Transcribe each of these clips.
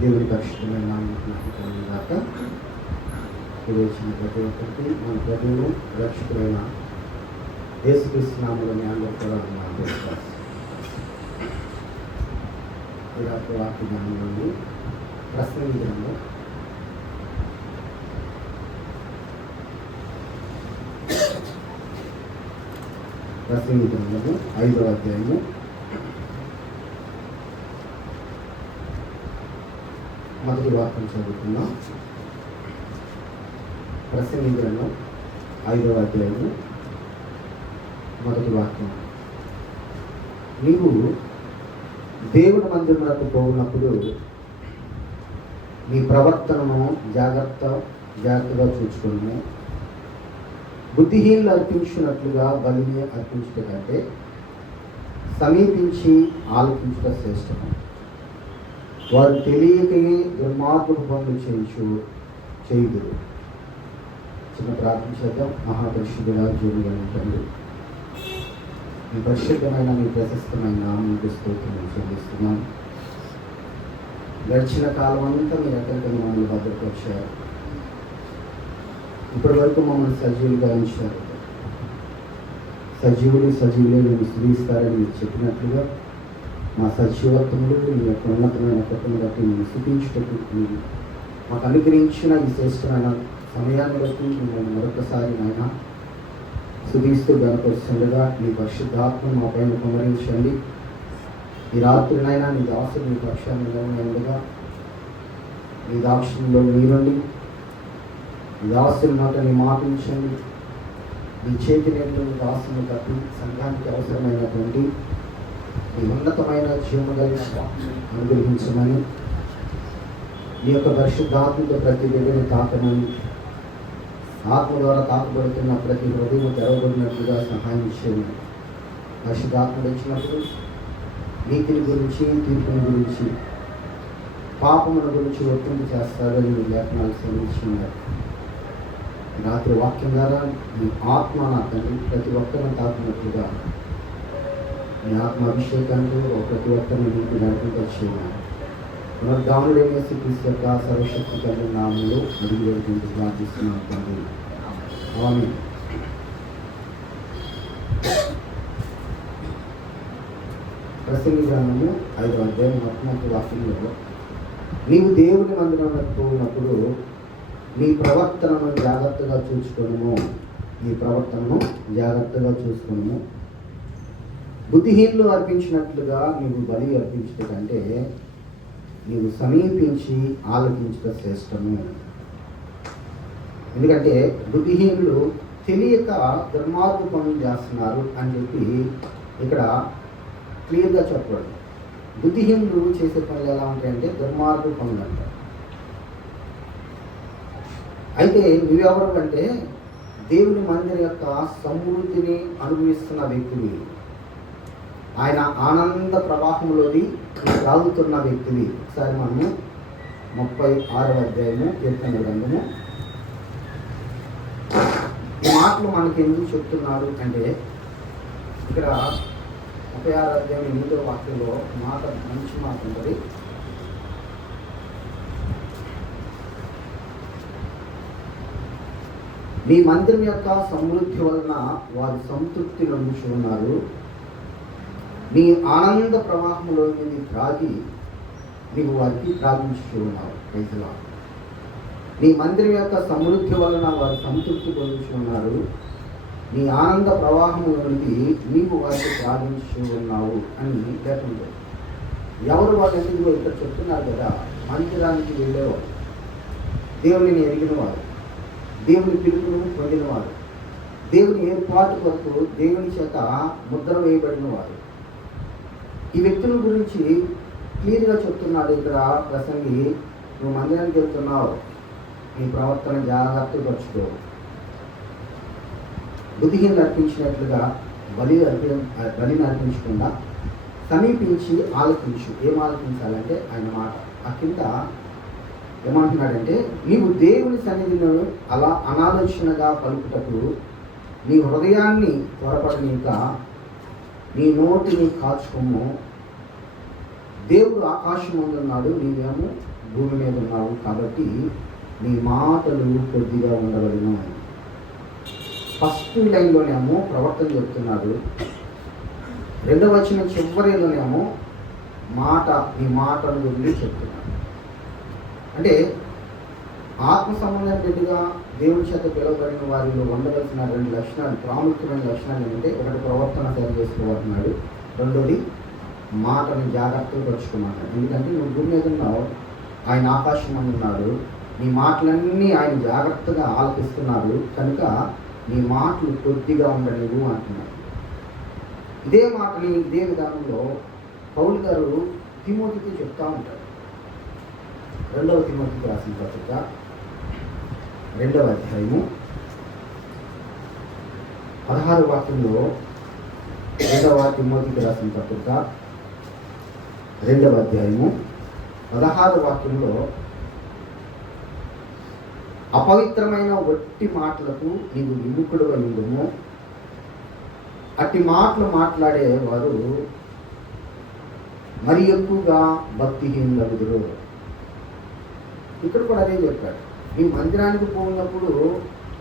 దేవుని పరిశుద్ధమైన నామమున గాక. ఇది వచ్చిన ప్రతి ఒక్కరికి మన ప్రభువును రక్షకుడైన యేసుక్రీస్తు నామములో మీ అందరూ కూడా వాక్య జ్ఞానం నుండి ప్రసంగించడంలో ప్రసంగించడంలో 5వ అధ్యాయము మొదటి వాక్యం చదువుతున్నాం. ప్రసంగించడంలో 5వ అధ్యాయము మొదటి వాక్యం. నీవు దేవుని మందిరమునకు పోవునప్పుడు నీ ప్రవర్తనను జాగ్రత్తగా చూసుకుని బుద్ధిహీనులు అర్పించినట్లుగా బలిని అర్పించుట కంటే సమీపించి ఆలోచించుట శ్రేష్టము. వారు తెలియకయే దుర్మార్గపు పనులు చేయుదురు. చిన్న ప్రార్థన చేద్దాం. మహాపరిశుద్ధుడా జీవులుగా తండ్రి, మీ పరిశుద్ధమైన మీ ప్రశస్తమైన నామమునకు స్తోత్రం చెల్లిస్తున్నాను. గడిచిన కాలం అంతా మీరు ఎక్కడికి మమ్మల్ని భద్రపరిచారు. ఇప్పటి వరకు మమ్మల్ని సజీవులుగా ఉంచారు. సజీవులే మీరు స్థుతిస్తారని మీరు చెప్పినట్లుగా మా సజీవత్వములు మీ యొక్క ఉన్నతమైన కృపను బట్టి మేము స్థుతించుటకు మీరు మాకు అనుగ్రహించిన ఈ శ్రేష్టమైన సమయాన్ని బట్టి మిమ్మల్ని మరొకసారి నాయన స్థుతిస్తూ గణపరుస్తుండగా మీ పరిశుద్ధాత్మను మా పైన కుమరించండి. ఈ రాత్రినైనా నీ దాసులు మీ పక్షాన్ని ఉండగా మీ దాక్షిణ్యంలో మీరుండి ఈ దాసుని మాటని మాపించండి. మీ చేతి నేర్పుని దాసుని తప్పి సంఘానికి అవసరమైనటువంటి ఈ ఉన్నతమైన జీవనగలిగిన అనుగ్రహించమని, ఈ యొక్క పరిశుద్ధాత్మక ప్రతి బిడ్డని తాకమని, ఆత్మ ద్వారా తాకబడుతున్న ప్రతి హృదయం తెరవబడినట్లుగా సహాయం చేయమని, పరిశుద్ధాత్మడు ఇచ్చినప్పుడు నీతిని గురించి, తీర్పుని గురించి, పాపముల గురించి ఒత్తిడి చేస్తారని మీ లేఖనాలు శ్రమించున్నారు. రాత్రి వాక్యం ద్వారా మీ ఆత్మ నా తండ్రి ప్రతి ఒక్కరిని తాకినట్లుగా మీ ఆత్మ అభిషేకానికి ప్రతి ఒక్కరిని నీకు నడుపుతూ చేయాలి. పునర్ధానుడైన శ్రీకృష్ణ యొక్క సర్వశక్తి కలిగిన నామములో అడిగి వేడుకుంటూ ప్రార్థిస్తున్నాం తండ్రి. ఆమేన్. ప్రసంగి గ్రంథము 5వ అధ్యాయం మొట్టమొదటి వాక్యంలో నీవు దేవుని మందిరంలోకి పోయినప్పుడు నీ ప్రవర్తనను జాగ్రత్తగా చూసుకొనుము. బుద్ధిహీనులు అర్పించినట్లుగా నీవు బలి అర్పించుట కంటే నీవు సమీపించి ఆలోచించుట శ్రేష్టము. ఎందుకంటే బుద్ధిహీనులు తెలియక దుర్మార్గ పనులు చేస్తున్నారు అని చెప్పి ఇక్కడ క్లియర్గా చెప్పబడింది. బుద్ధిహీనులు చేసే పనులు ఎలా ఉంటాయంటే దుర్మార్గ పనులు అంటారు. అయితే నువ్వెవరు అంటే దేవుని మందిరం యొక్క సమృద్ధిని అనుభవిస్తున్న వ్యక్తివి. ఆయన ఆనంద ప్రవాహంలోని సాగుతున్న వ్యక్తివి. ఒకసారి మనము 36వ అధ్యాయము కీర్తన గ్రంథము ఈ మాటలు మనకి ఎందుకు చెప్తున్నాడు అంటే ఇక్కడ 36వ అధ్యాయం 8వ వాక్యంలో మంచి మాట ఉంటుంది. నీ మందిరం యొక్క సమృద్ధి వలన వారి సంతృప్తి నడుచు ఉన్నారు. నీ ఆనంద ప్రవాహంలో నీ త్రాగి నీవు వారికి త్రాగించు ఉన్నావు. రైతులా నీ మందిరం యొక్క సమృద్ధి వలన వారి సంతృప్తి పొందుచు ఉన్నారు. నీ ఆనంద ప్రవాహంలో నీవు వారికి త్రాగించు ఉన్నావు అని లేకుండా ఎవరు వాళ్ళు ఎందుకు ఇక్కడ చెప్తున్నారు కదా. మందిరానికి వెళ్ళేవారు, దేవుని ఎరిగినవారు, దేవుని పిలుపును పొందినవారు, దేవుని ఏర్పాటు కొరకు దేవుని చేత ముద్ర వేయబడిన వారు. ఈ వ్యక్తుల గురించి క్లియర్గా చెప్తున్నాడు ఇక్కడ ప్రసంగి. నువ్వు మందిరానికి వెళ్తున్నావు, నీ ప్రవర్తన జాగ్రత్తగా పరుచుకో. బుద్ధిహీనులు అర్పించినట్లుగా బలిని అర్పించకుండా సమీపించి ఆలోచించు. ఏం ఆలోచించాలంటే ఆయన మాట ఆ కింద ఏమంటున్నాడంటే నీవు దేవుని సన్నిధిలో అలా అనాలోచనగా పలుకుటకు నీ హృదయాన్ని త్వరపడనీక నీ నోటిని కాచుకోము. దేవుడు ఆకాశం ఉన్నాడు, నీవేమో భూమి మీద ఉన్నావు కాబట్టి నీ మాటలు కొద్దిగా ఉండవలను. ఫస్ట్ లైన్లోనేమో ప్రవర్తన చెప్తున్నాడు, రెండవ వచనం చివరిలోనేమో నీ మాటల గురించి చెప్తున్నాడు. అంటే ఆత్మ సంబంధం బిడ్డగా దేవుని చేత పిలువబడిన వారిలో ఉండవలసిన 2 లక్షణాలు, ప్రాముఖ్యమైన లక్షణాలు ఏంటంటే, ఒకటి ప్రవర్తన సరి చేసుకోవాలన్నాడు, రెండోది మాటని జాగ్రత్తగా పరుచుకోమన్నాడు. ఎందుకంటే నువ్వు భూమి మీద ఉన్నావు, ఆయన ఆకాశం అని ఉన్నాడు, నీ మాటలన్నీ ఆయన జాగ్రత్తగా ఆలపిస్తున్నారు, కనుక నీ మాటలు కొద్దిగా ఉండలేవు అంటున్నాడు. ఇదే మాటని ఇదే విధానంలో పౌలు గారు తిమోతికి చెప్తా ఉంటాడు. 2వ తిమోతికి రాసిన పత్రిక 2వ అధ్యాయము 16వ వాక్యంలో, 2వ తిమోతికి రాసిన పత్రిక 2వ అధ్యాయము 16వ వాక్యంలో, అపవిత్రమైన వట్టి మాటలకు నీవు విముఖుడుగా ఉండుము, అట్టి మాటలు మాట్లాడేవారు మరి ఎక్కువగా భక్తిహీనులగుదురు. ఇక్కడ కూడా అదే చెప్పాడు. నీ మందిరానికి పోయినప్పుడు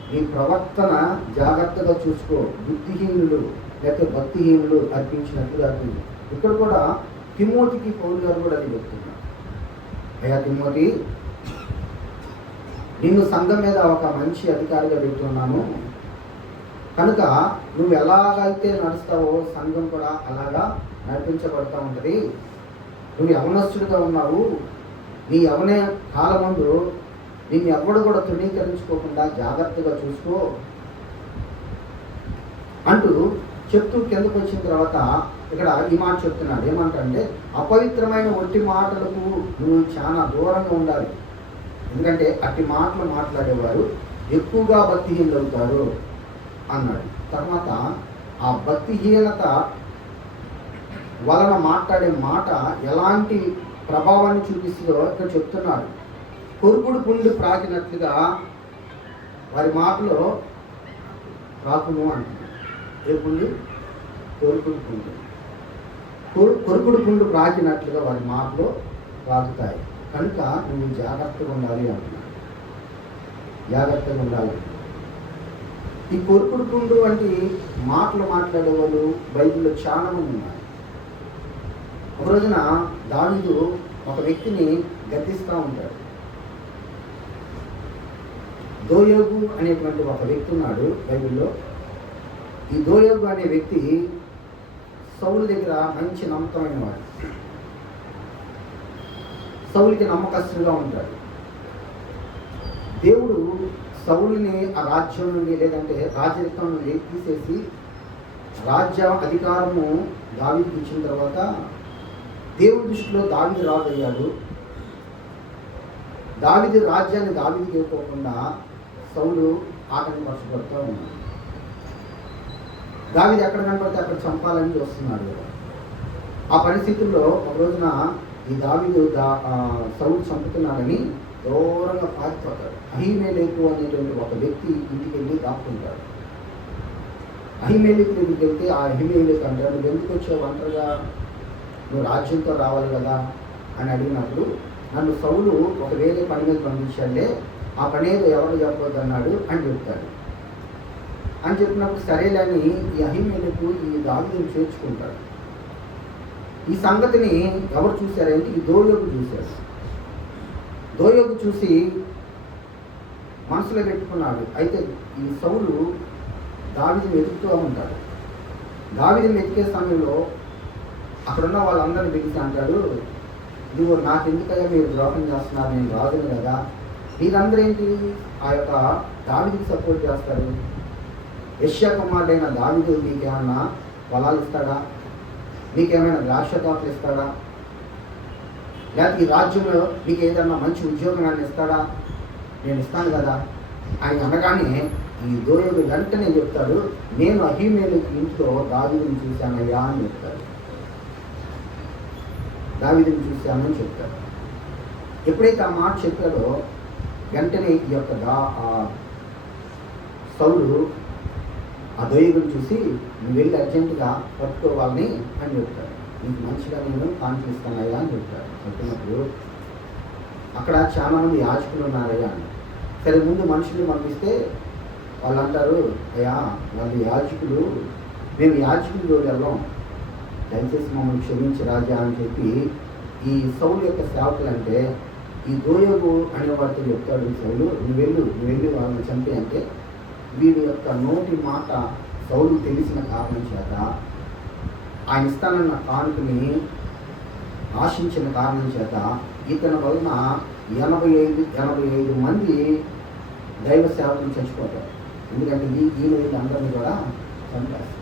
నీ ప్రవర్తన జాగ్రత్తగా చూసుకో, బుద్ధిహీనులు లేకపోతే భక్తిహీనులు అర్పించినట్టుగా అర్పించు. ఇక్కడ కూడా తిమోతికి పౌలు గారు కూడా అది చెప్తున్నారు. అయ్యా తిమోతి, నిన్ను సంఘం మీద ఒక మంచి అధికారిగా పెడుతున్నాను, కనుక నువ్వు ఎలాగైతే నడుస్తావో సంఘం కూడా అలాగా నడిపించబడుతూ ఉంటుంది. నువ్వు యవనస్తుడిగా ఉన్నావు, నీ యవన కాలమందు నిన్ను ఎవడు కూడా తృణీకరించుకోకుండా జాగ్రత్తగా చూసుకో అంటూ చెప్తూ కిందకు వచ్చిన తర్వాత ఇక్కడ ఈ మాట చెప్తున్నాడు. ఏమంటాడంటే, అపవిత్రమైన ఒట్టి మాటలకు నువ్వు చాలా దూరంగా ఉండాలి, ఎందుకంటే అట్టి మాటలు మాట్లాడేవారు ఎక్కువగా భక్తిహీనులు అవుతారు అన్నాడు. తర్వాత ఆ భక్తిహీనత వలన మాట్లాడే మాట ఎలాంటి ప్రభావాన్ని చూపిస్తుందో ఇక్కడ చెప్తున్నాడు. కొరుకుడు పుండు ప్రాకినట్లుగా వారి మాటలో రాకును అంటున్నాడు. ఏ పుండు? కొరుకుడు పుండు. కొరుకుడు పుండు ప్రాకినట్లుగా వారి మాటలో రాకుతాయి, కనుక నువ్వు జాగ్రత్తగా ఉండాలి అంటున్నాడు. జాగ్రత్తగా ఉండాలి. ఈ కొరుకుడు పుండు వంటి మాటలు మాట్లాడే వాళ్ళు బైబిల్లో చాలా మంది ఉన్నారు. ఒక రోజున దావీదు ఒక వ్యక్తిని గద్దిస్తూ ఉంటాడు. దోయోగు అనేటువంటి ఒక వ్యక్తి ఉన్నాడు బైబిల్లో. ఈ దోయోగు అనే వ్యక్తి సౌలు దగ్గర మంచి నమ్మకమైన వాడు, సౌలుకి నమ్మకస్తుగా ఉంటాడు. దేవుడు సౌలుని ఆ రాజ్యం నుండి లేదంటే రాజరికం నుండి తీసేసి రాజ్య అధికారము దావీదుకి ఇచ్చిన తర్వాత దేవుడి దృష్టిలో దావీదు రాజు అయ్యాడు. దావీదు రాజ్యాన్ని దావీదుకి ఇవ్వకుండా సౌలు ఆటంకపరచబడుతూ ఉన్నాడు. దావీదు ఎక్కడ కనపడితే అక్కడ చంపాలని చూస్తున్నాడు. ఆ పరిస్థితుల్లో ఒక రోజున ఈ దావీదు సౌలు చంపుతున్నాడని దూరంగా పారిపోతాడు. అహీమెలెకు అనేటువంటి ఒక వ్యక్తి ఇంటికి వెళ్ళి దాక్కుంటాడు. అహీమెలెకు దగ్గరికి వెళ్తే ఆ అహీమెలెకు అంటాడు, నువ్వు ఎందుకు వచ్చావు ఒంటరిగా, నువ్వు రాజ్యంతో రావాలి కదా అని అడిగినప్పుడు, నన్ను సౌలు ఒక వేరే పని మీద పంపించాడే, ఆ పని ఏదో ఎవరు చెప్పవద్దు అన్నాడు అని చెప్తాడు. అని చెప్పినప్పుడు సరేలేని ఈ అహీమెలెకు ఈ దావీదుని చేర్చుకుంటాడు. ఈ సంగతిని ఎవరు చూశారంటే ఈ దోయోగు చూశాడు. దోయోగు చూసి మనసులో పెట్టుకున్నాడు. అయితే ఈ సౌలు దావీదుని వెతుకుతూ ఉంటాడు. దావీదుని వెతికే సమయంలో అక్కడున్న వాళ్ళందరినీ పిలిచి అంటాడు, ఇదిగో నాకెందుకయ్యా మీరు ద్రోహం చేస్తున్నారు, నేను రాజును కదా, మీరందరూ ఏంటి ఆ యొక్క దావీదుకి సపోర్ట్ చేస్తారు, యెష్యా కుమారుడైన దావీదు మీకేమన్నా పొలాలు ఇస్తాడా, మీకేమైనా ద్రాక్ష తోటలు ఇస్తాడా, లేకపోతే ఈ రాజ్యంలో మీకు ఏదన్నా మంచి ఉద్యోగం అని ఇస్తాడా, నేను ఇస్తాను కదా అని అనగానే ఈ దోయోగు వెంటనే చెప్తాడు, నేను అహీమెలెకు ఇంట్లో దావీదుని చూశానయ్యా అని చెప్తాడు. దావీదుని చూశానని చెప్తాడు. ఎప్పుడైతే ఆ మాట చెప్పాడో వెంటనే ఈ యొక్క సౌలు ఆ దోయోగుని చూసి, నువ్వు వెళ్ళి అర్జెంటుగా పట్టుకోవాలని అని చెప్తాడు. నీకు మంచిగా నేను కాన్ఫిస్తానయ్యా అని చెప్తాడు. చెప్పినప్పుడు అక్కడ చాలా మంది యాజకులు ఉన్నారయ్యా అని. సరే, ముందు మనుషుల్ని పంపిస్తే వాళ్ళు అంటారు, అయ్యా వాళ్ళు యాజకులు, మేము యాజకులు జోలి వెళ్ళాం, దయచేసి మమ్మల్ని క్షమించి రాజా అని చెప్పి ఈ సౌలు యొక్క సేవకులు అంటే ఈ దోయోగు అనేవాడితో చెప్తాడు, సౌలు నువ్వు వెళ్ళి వాళ్ళని చంపే అంటే వీడి యొక్క నోటి మాట సౌలు తెలిసిన కారణం చేత ఆయన ఇస్తానన్న కానుకని ఆశించిన కారణం చేత ఇతని వలన 85 మంది దైవ సేవకులు చచ్చిపోతారు. ఎందుకంటే వీళ్ళు అందరినీ కూడా చంపేస్తారు.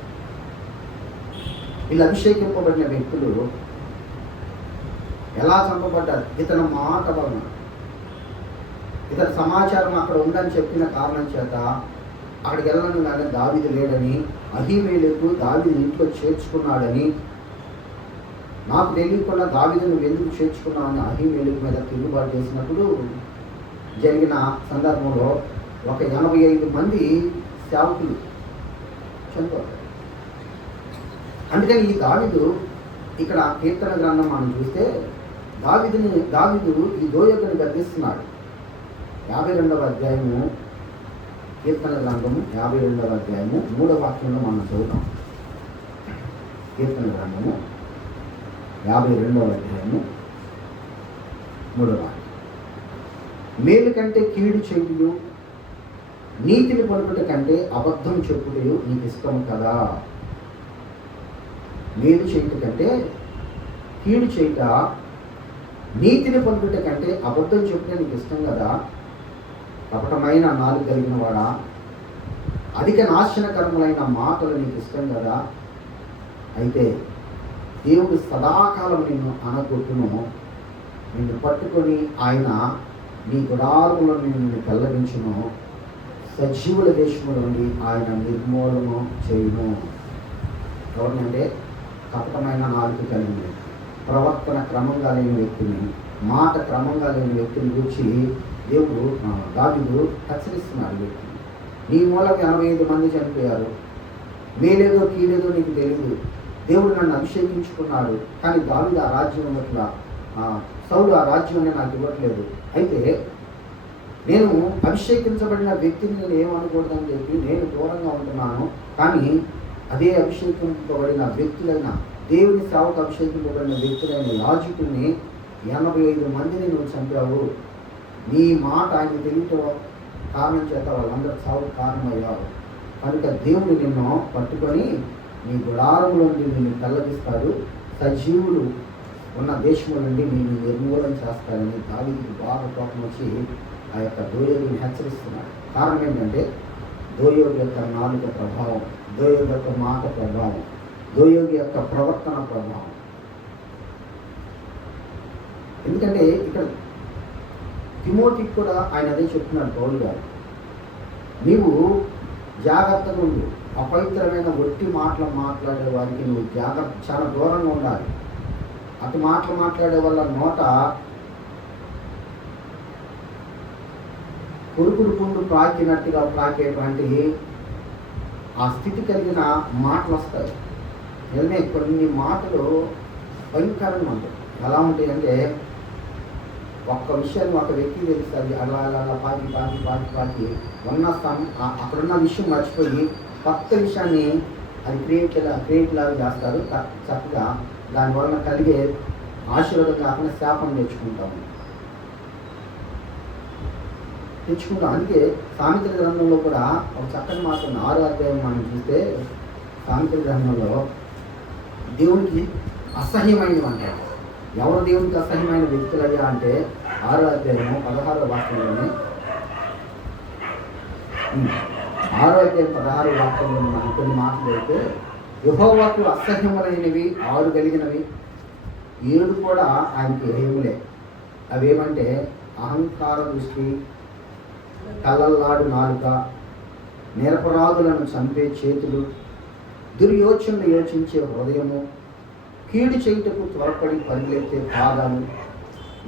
వీళ్ళు అభిషేకింపబడిన వ్యక్తులు ఎలా చంపబడ్డారు? ఇతని మాట వలన, ఇతని సమాచారం అక్కడ ఉందని చెప్పిన కారణం చేత అక్కడికి వెళ్ళను కానీ దావీదు లేడని, అహీమేలెకు దావీదు ఇంట్లో చేర్చుకున్నాడని, నాకు తెలియకుండా దావీదు నువ్వు ఎందుకు చేర్చుకున్నావని అహీమేలెకు మీద తిరుగుబాటు చేసినప్పుడు జరిగిన సందర్భంలో ఒక 85 మంది సేవకులు చనిపోతారు. అందుకని ఈ దావీదు ఇక్కడ కీర్తన గ్రంథం మనం చూస్తే దావీదు ఈ దోయకుని గద్దిస్తున్నాడు. 52వ అధ్యాయము కీర్తన గ్రంథము 52వ అధ్యాయము 3వ వాక్యంలో మనం చదువుతాం. కీర్తన గ్రంథము 52వ అధ్యాయము 3వ వాక్యం. మేలు కంటే కీడు చేయుటయు, నీతిని పలుకుట కంటే అబద్ధం చెప్పుటయు నీకు ఇష్టం కదా. మేలు చేయుట కంటే కీడు చేయుట, నీతిని పలుకుట కంటే అబద్ధం చెప్పుట నీకు ఇష్టం కదా. కపటమైన నాలుగు కలిగిన వాడా, అధిక నాశనకరములైన మాటలు నీకు ఇష్టం కదా. అయితే దేవుడు సదాకాలం నిన్ను అనగొట్టును, నిన్ను పట్టుకొని ఆయన నీ గుడారములో నిన్ను పెళ్లగించును, సజీవుల దేశముల నుండి ఆయన నిర్మూలము చేయును. ఎవరినంటే కపటమైన నాలుగు కలిగిన, ప్రవర్తన క్రమంగా లేని వ్యక్తిని, మాట క్రమంగా లేని వ్యక్తిని గురించి దేవుడు దావీదు హెచ్చరిస్తున్నాడు. వ్యక్తిని నీ మూలకి 85 మంది చనిపోయారు, మేలేదో కీలేదో నీకు తెలియదు, దేవుడు నన్ను అభిషేకించుకున్నాడు, కానీ దావీదు ఆ రాజ్యం ఇవ్వట్లా, సౌలు ఆ రాజ్యాన్ని నాకు ఇవ్వట్లేదు. అయితే నేను అభిషేకించబడిన వ్యక్తిని నేను ఏమనకూడదని చెప్పి నేను దూరంగా ఉంటున్నాను. కానీ అదే అభిషేకింపబడిన వ్యక్తులైన, దేవుని సేవకు అభిషేకింపబడిన వ్యక్తులైన యాజకుల్ని 85 మందిని నువ్వు చంపావు. నీ మాట ఆయన తెలియటం కారణం చేత వాళ్ళందరూ చావుకు కారణమయ్యారు. కనుక దేవుడు నిన్ను పట్టుకొని నీ గుడారముల నుండి నిన్ను పెళ్లగిస్తాడు, సజీవులు ఉన్న దేశముల నుండి నేను నిర్మూలన చేస్తానని దావీదుకు బాగా కోపం వచ్చి ఆ యొక్క దోయోగిని హెచ్చరిస్తున్నాడు. కారణం ఏంటంటే దోయోగి యొక్క నాలుక ప్రభావం, దోయోగి యొక్క మాట ప్రభావం, దోయోగి యొక్క ప్రవర్తన ప్రభావం. ఎందుకంటే ఇక్కడ తిమోతికి కూడా ఆయన అదే చెప్తున్నాడు పౌలు గారు, నీవు జాగ్రత్తగా ఉండు, అపవిత్రమైన ఒట్టి మాటలు మాట్లాడే వారికి నువ్వు చాలా దూరంగా ఉండాలి. అటు మాటలు మాట్లాడే వాళ్ళ నోట కొరుకుడు పుండు ప్రాకినట్టుగా ప్రాకేటువంటి ఆ స్థితి కలిగిన మాటలు వస్తాయి. నిజమే, కొన్ని మాటలు భయంకరంగా ఉంటాయి. ఎలా ఉంటాయి అంటే, ఒక్క విషయాన్ని ఒక వ్యక్తి తెలుస్తుంది, అలా అలా పాకి అక్కడున్న విషయం మర్చిపోయి కొత్త విషయాన్ని అది క్రియేట్ లాగా చేస్తారు. చక్కగా దానివల్ల కలిగే ఆశీర్వాదం కాకుండా శాపం తెచ్చుకుంటాం. అందుకే సామెతల గ్రంథంలో కూడా ఒక చక్కని మాట 6వ అధ్యాయం మనం చూస్తే, సామెతల గ్రంథంలో దేవునికి అసహ్యమైనవి అంటారు. ఎవరు దేవునికి అసహ్యమైన వ్యక్తులయ్యా అంటే 6వ అధ్యాయము 16వ వాక్యంలోనే, 6వ అధ్యాయం 16వ వాక్యంలో మనం కొన్ని మాటలు అయితే, యెహోవాకు అసహ్యములైనవి 6 కలిగినవి, 7 కూడా ఆయనకి హేములే. అవేమంటే అహంకార దృష్టి, కళ్ళల్లాడు నాలుక, నిరపరాధులను చంపే చేతులు, దుర్యోచనలు యోచించే హృదయము, కీడు చేయుటకు త్వరపడి పరిగెత్తే పాదాలు,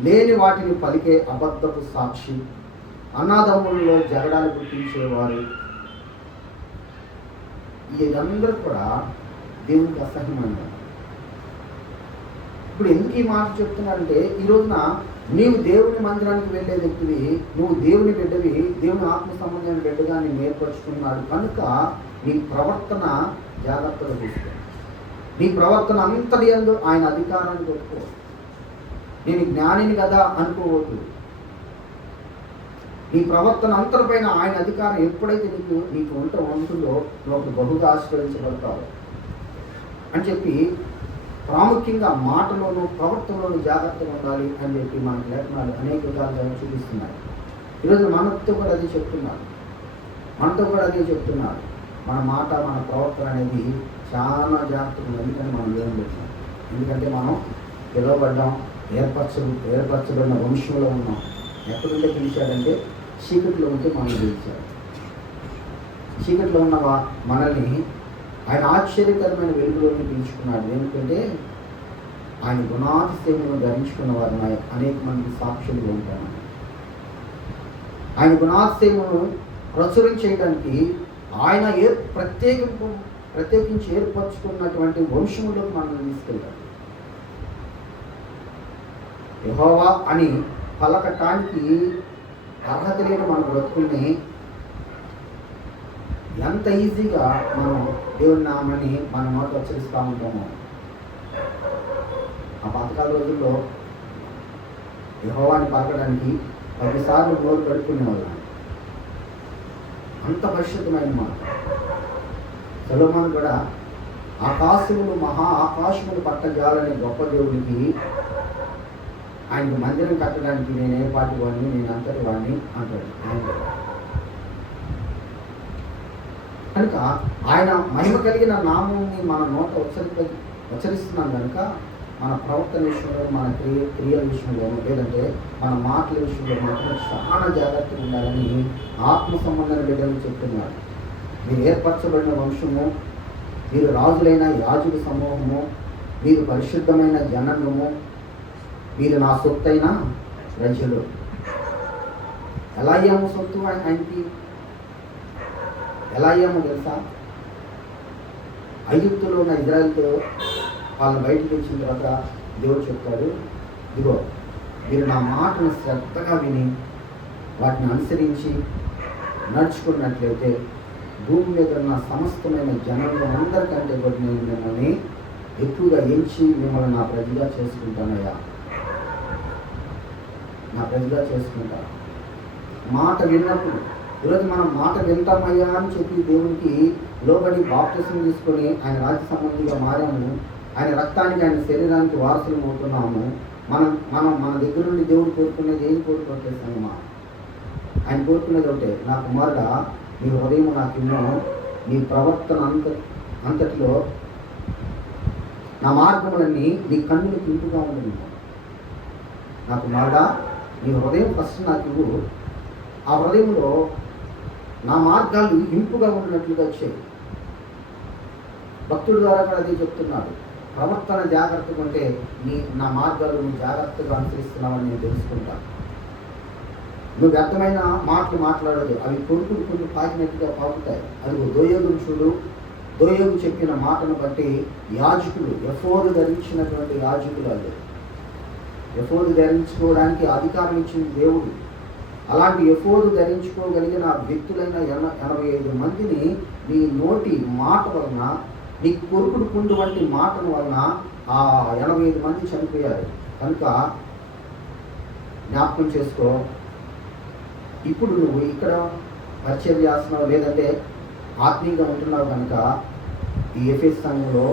లేని వాటిని పలికే అబద్ధపు సాక్షి, అన్నదమ్ముల్లో జగడాలు పుట్టించేవారు. ఇదందరూ కూడా దేవునికి అసహ్యమైనది. ఇప్పుడు ఎందుకు ఈ మాట చెప్తున్నారంటే, ఈ రోజున నీవు దేవుని మందిరానికి వెళ్ళే వ్యక్తివి, నువ్వు దేవుని బిడ్డవి, దేవుని ఆత్మ సంబంధమైన బిడ్డగా నేను ఏర్పరచుకున్నాడు కనుక నీ ప్రవర్తన జాగ్రత్తగా తీసుకో. నీ ప్రవర్తన అంతటి యందు ఆయన అధికారాన్ని పెట్టుకో. నేను జ్ఞానిని కదా అనుకోవద్దు. నీ ప్రవర్తన అంతటిపైన ఆయన అధికారం ఎప్పుడైతే నీకు ఉంటుందో నువ్వు ఒకటి బహుగా ఆశీర్వదించబడతావు అని చెప్పి ప్రాముఖ్యంగా మాటలోనూ ప్రవర్తనలోనూ జాగ్రత్తగా ఉండాలి అని చెప్పి మనకు లేఖనాలు అనేక విధాలుగా చూపిస్తున్నాయి. ఈరోజు మనతో కూడా అదే చెప్తున్నారు. మన మాట, మన ప్రవర్తన అనేది చాలా జాగ్రత్తగా ఉంది. ఎందుకంటే మనం పిలువబడ్డాం, ఏర్పరచబడిన వంశంలో ఉన్నాం. ఎక్కడుంటే పిలిచాడంటే చీకట్లో ఉంటే మనం పిలిచాడు. చీకట్లో ఉన్న మనల్ని ఆయన ఆశ్చర్యకరమైన వెలుగులోకి పిలుచుకున్నాడు. ఎందుకంటే ఆయన గుణాతిశయములను ధరించుకున్న వారిని అనేక మంది సాక్షులుగా ఉంటాను. ఆయన గుణాతిశయములను ప్రచురం చేయడానికి ఆయన ప్రత్యేకించి ఏర్పరచుకున్నటువంటి వంశములోకి మనల్ని తీసుకెళ్ళాడు. యెహోవా అని పలకటానికి అర్హత లేని మన బ్రతుకుల్ని ఎంత ఈజీగా మనం దేవుని నామాన్ని మన మాట ఉచ్చరిస్తూ ఉంటాము. ఆ పాతకాల రోజుల్లో యెహోవాని పలకడానికి 10 సార్లు నోరు కడుక్కునేవాళ్ళం. అంత పరిశుద్ధమైన మాట. సొలొమోను కూడా ఆకాశములు మహా ఆకాశములు పట్టజాలనే గొప్ప దేవుడికి ఆయనకు మందిరం కట్టడానికి నేను ఏ పాటి వాడిని, నేను అంతటి వాడిని అంటాడు. కనుక ఆయన మహిమ కలిగిన నామాన్ని మన నోట ఉచ్చరిస్తున్నాం కనుక మన ప్రవర్తన విషయంలో, మన క్రియల విషయంలోనూ, లేదంటే మన మాటల విషయంలో మాత్రం చాలా జాగ్రత్తగా ఉండాలని ఆత్మ సంబంధమైన బిడ్డలు చెప్తున్నారు. మీరు ఏర్పరచబడిన వంశము, మీరు రాజులైన యాజక సమూహము, మీరు పరిశుద్ధమైన జనము, మీరు నా సొత్తైన ప్రజలు. ఎలా అయ్యాము సొత్తు ఆయనకి? ఎలా అయ్యామో తెలుసా? ఐగుప్తులో ఉన్న ఇజ్రాయెల్తో వాళ్ళని బయటకు వచ్చిన తర్వాత దేవుడు చెప్తాడు, ఇదిగో మీరు నా మాటను శ్రద్ధగా విని వాటిని అనుసరించి నడుచుకున్నట్లయితే భూమి మీద ఉన్న సమస్తమైన జనంలో అందరికంటే కూడా నేను మిమ్మల్ని ఎక్కువగా ఎంచి మిమ్మల్ని నా ప్రజగా చేసుకుంటానయ్యా, నా ప్రజగా చేసుకుంటా. మాట విన్నప్పుడు, ఈరోజు మనం మాట వింటామయ్యా అని చెప్పి దేవునికి లోబడి బాప్తిసం తీసుకొని ఆయన రాజ్య సంబంధిగా మారాము. ఆయన రక్తానికి, ఆయన శరీరానికి వారసులు అవుతున్నాము. మన దగ్గర నుండి దేవుడు కోరుకునేది ఏం కోరుకోవట్లేదమ్మా. ఆయన కోరుకునేది ఒకటే, నా కుమారుడా నీ హృదయం నాకు ఇన్నో, నీ ప్రవర్తన అంతటిలో నా మార్గములన్నీ నీ కన్నులకు ఇంపుగా ఉండదు. నా కుమారుడా నీ హృదయం ఫస్ట్ నాకు ఇవ్వు, ఆ హృదయంలో నా మార్గాలు ఇంపుగా ఉన్నట్లుగా వచ్చాయి. భక్తుడి ద్వారా కూడా అదే చెప్తున్నాడు. ప్రవర్తన జాగ్రత్తగా ఉంటే నా మార్గాలు నువ్వు జాగ్రత్తగా అనుసరిస్తున్నావని నేను తెలుసుకుంటాను. నువ్వు వ్యర్థమైన మాటలు మాట్లాడదు, అవి కొడుకుడు పాకినట్టుగా పాకుతాయి. అది దోయోగును చూడు, దోయోగు చెప్పిన మాటను బట్టి యాజకులు, ఎఫోదు ధరించినటువంటి యాజకులు, అది ఎఫోదు ధరించుకోవడానికి అధికారం ఇచ్చిన దేవుడు. అలాంటి ఎఫోదు ధరించుకోగలిగిన వ్యక్తులైన 85 మందిని నీ నోటి మాట వలన, నీ కొరుకుడు పుండు వంటి మాటల వలన ఆ 85 మంది చనిపోయారు. కనుక జ్ఞాపకం చేసుకో. ఇప్పుడు నువ్వు ఇక్కడ పరిచయం చేస్తున్నావు, లేదంటే ఆత్మీయంగా ఉంటున్నావు కనుక ఈ ఎఫెస్ సంఘంలో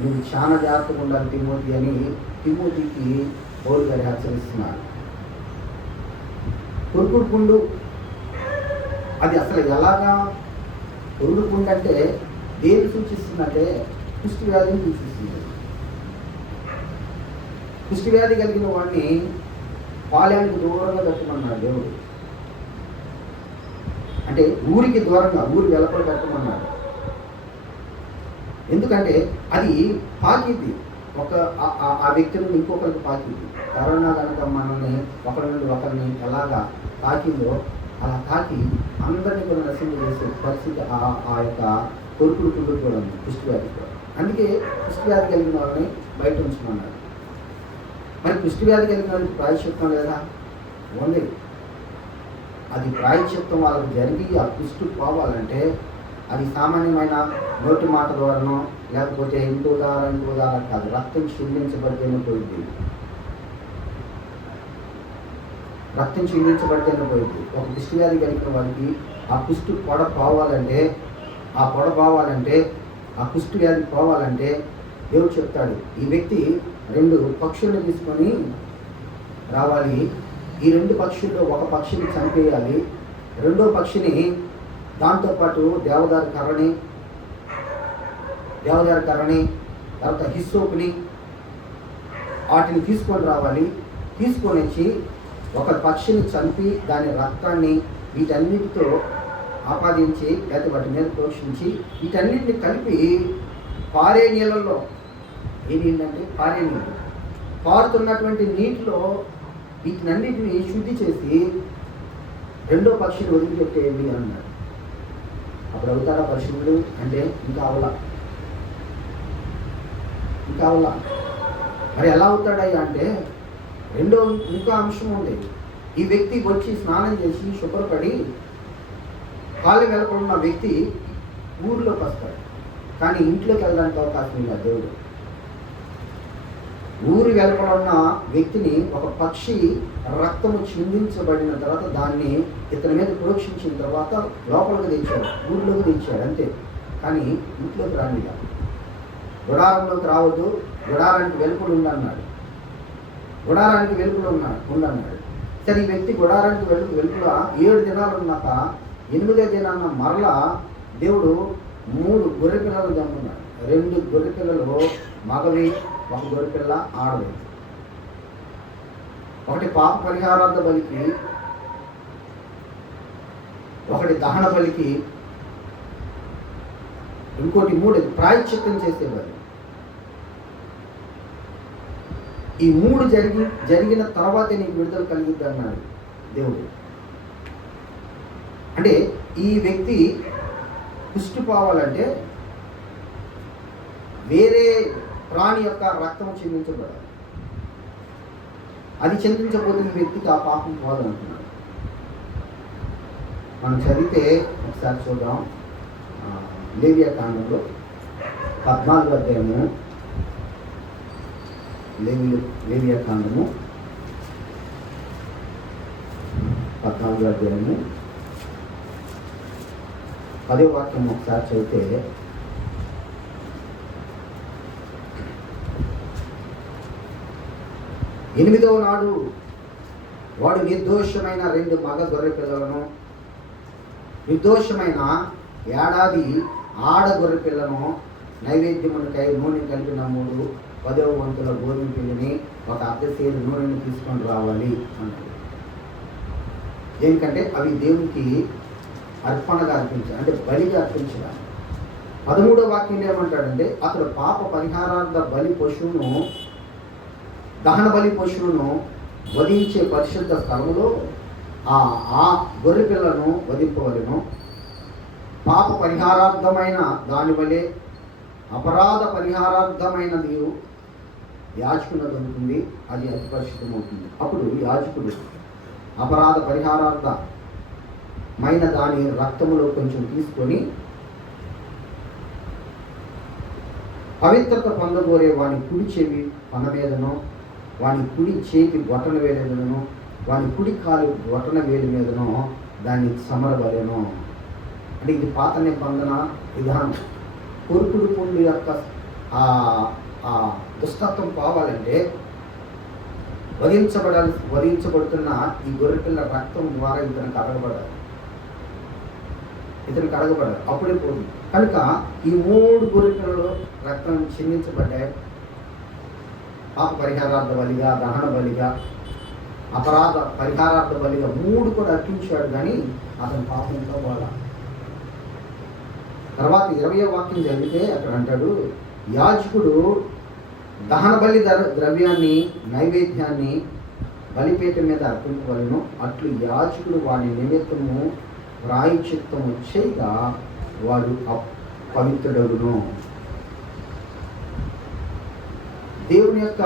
నువ్వు చాలా జాగ్రత్తగా ఉండాలి తిమోతి అని తిమోతికి పౌలు గారు హెచ్చరిస్తున్నారు. కొరుకుడు పుండు అది అసలు ఎలాగా? కొరుకుడు పుండు అంటే దేని సూచిస్తుందంటే కుష్టి వ్యాధిని సూచిస్తుంది. కుష్టి వ్యాధి కలిగిన వాడిని పాలెంకు దూరంగా పెట్టమన్నాడు దేవుడు. అంటే ఊరికి దూరంగా, ఊరి వెలపల పెట్టమన్నాడు. ఎందుకంటే అది పాకింది, ఆ వ్యక్తి నుండి ఇంకొకరికి పాకింది. కరోనా కనుక మనల్ని ఒకరి నుండి ఒకరిని ఎలాగా తాకిందో అలా తాకి అందరినీ కూడా నశింపజేసే పరిస్థితి ఆ యొక్క కొరుకుడు పుండు కూడా ఉంది, కుష్టి వ్యాధి కూడా. అందుకే కుష్టి వ్యాధి కలిగిన వాళ్ళని బయట ఉంచుకున్నాడు. మరి కుష్ఠవ్యాధి కలిగిన వారికి ప్రాయశ్చిత్తం లేదా? ఉంది. అది ప్రాయశ్చిత్తం వాళ్ళకు జరిగి ఆ కుష్టు పోవాలంటే అది సామాన్యమైన నోటి మాట ద్వారానో లేకపోతే ఇంకో ద్వారా కాదు, రక్తం క్షీణించబడితేనే పోయింది. రక్తం క్షీణించబడితేనే పోయింది. ఒక కుష్ఠవ్యాధి కలిగిన వారికి ఆ కుష్టు పొడ పోవాలంటే, ఆ కుష్ఠవ్యాధి పోవాలంటే దేవుడు చెప్తాడు, ఈ వ్యక్తి 2 పక్షులను తీసుకొని రావాలి. ఈ 2 పక్షుల్లో ఒక పక్షిని చంపేయాలి, రెండో పక్షిని దాంతోపాటు దేవదారు కర్రని తర్వాత హిస్సోపుని వాటిని తీసుకొని రావాలి. తీసుకొని వచ్చి ఒక పక్షిని చంపి దాని రక్తాన్ని వీటన్నిటితో ఆపాదించి లేకపోతే వాటి మీద పోషించి వీటన్నిటిని కలిపి పారే నీళ్ళల్లో, ఏ నీళ్ళంటే పారే నీళ్ళు, పారుతున్నటువంటి నీటిలో వీటినన్నిటిని శుద్ధి చేసి రెండో పక్షిని వదిలిపెట్టేయండి అన్నాడు. అప్పుడు అవుతారా పరిశుద్ధుడు అంటే ఇంకా అవలా. మరి ఎలా అవుతాడయ్యా అంటే ఇంకా అంశం ఉంది. ఈ వ్యక్తి వచ్చి స్నానం చేసి శుభ్రపడి కాళ్ళు వెళ్ళకుండా వ్యక్తి ఊరిలోకి వస్తాడు, కానీ ఇంట్లోకి వెళ్ళడానికి అవకాశం ಇಲ್ಲ. దేవుడు ఊరు వెలుపడున్న వ్యక్తిని ఒక పక్షి రక్తము చిందించబడిన తర్వాత దాన్ని ఇతని మీద ప్రోక్షించిన తర్వాత లోపలికి తెచ్చాడు, ఊరిలోకి తెచ్చాడు అంతే. కానీ ఇంట్లోకి రానిല്ല. గుడారంలోకి రావద్దు, గుడారానికి వెలుపడి ఉండన్నాడు. ఉండన్నాడు. సరే, ఈ వ్యక్తి గుడారానికి వెలుపల 7 దినాలు ఉన్నాక 8వ దినాన్న మరలా దేవుడు 3 గొర్రె పిల్లలు చంపున్నాడు. 2 గొర్రె పిల్లలు మగవి, 1 గొర్రె పిల్ల ఆడవి. ఒకటి పాప పరిహారార్థ బలికి, ఒకటి దహన బలికి, ఇంకోటి 3 ప్రాయశ్చిత్తం చేసే బలి. ఈ 3 జరిగిన తర్వాతే నీకు విడుదల కలిగిద్ది అన్నాడు దేవుడు. అంటే ఈ వ్యక్తి కుష్టి పోవాలంటే వేరే ప్రాణి యొక్క రక్తం చెందించబడాలి. అది చెందించకపోతే ఈ వ్యక్తికి ఆ పాపం పోవాలంటున్నాడు. మనం చదివితే ఒకసారి చూద్దాం. లేవియాకాండంలో 14వ అధ్యాయము, లేవియాకాండము 14వ అధ్యాయము 10వ వాక్యం ఒకసారి చదివితే, ఎనిమిదవ నాడు వాడు నిర్దోషమైన 2 మగ గొర్రె పిల్లలను, నిర్దోషమైన ఏడాది ఆడ గొర్రె పిల్లను, నైవేద్యమునికై నూనె కలిపిన 3 10వ వంతుల గోధుమ పిండిని, 1 అర్ధసేరు నూనెని తీసుకొని రావాలి అన్నాడు. దేనికంటే అవి దేవునికి అర్పణగా అర్పించాలి, అంటే బలిగా అర్పించాలి. 13వ వాక్యంలో ఏమంటాడంటే, అతడు పాప పరిహారార్థ బలి పశువును, దహన బలి పశువును వధించే పరిశుద్ధ స్థలములో ఆ గొర్రె పిల్లను వధింపవలెను. పాప పరిహారార్థమైన దాని వలె అపరాధ పరిహారార్థమైనది యాజకునది ఉంటుంది, అది అతి పరిశుద్ధమవుతుంది. అప్పుడు యాజకుడు అపరాధ పరిహారార్థమైన దాని రక్తములో కొంచెం తీసుకొని పవిత్రత పొందగోరే వాని కుడి చెవి పన మీదనో, వాని కుడి చేతి బొటన వేలి మీదనో, వాని కుడి కాలు బొటన వేలి మీదనో దాన్ని సమరబలేను. అంటే ఇది పాత నిబంధన విధానం. కొరుకుడు పుండు యొక్క దుష్టత్వం పోవాలంటే వధించబడుతున్న ఈ గొర్రెపిల్ల రక్తం ద్వారా ఇతను కడగబడాలి, అప్పుడే పోతుంది. కనుక ఈ 3 గొర్రెపిల్లలు రక్తం చిందించబడ్డాయి. పాప పరిహారార్థ బలిగా, దహన బలిగా, అపరాధ పరిహారార్థ బలిగా 3 కూడా అర్పించాడు. కానీ అతని పాపం ఇంకా పోలా. తర్వాత 20వ వాక్యం చదివితే అక్కడ అంటాడు, యాజకుడు దహన బలి ద్రవ్యాన్ని, నైవేద్యాన్ని బలిపీఠ మీద అర్పింపవలెను. అట్లు యాజకుడు వాడి నిమిత్తము ప్రాయశ్చిత్తము చేయగా వాడు పవిత్రుడగును. దేవుని యొక్క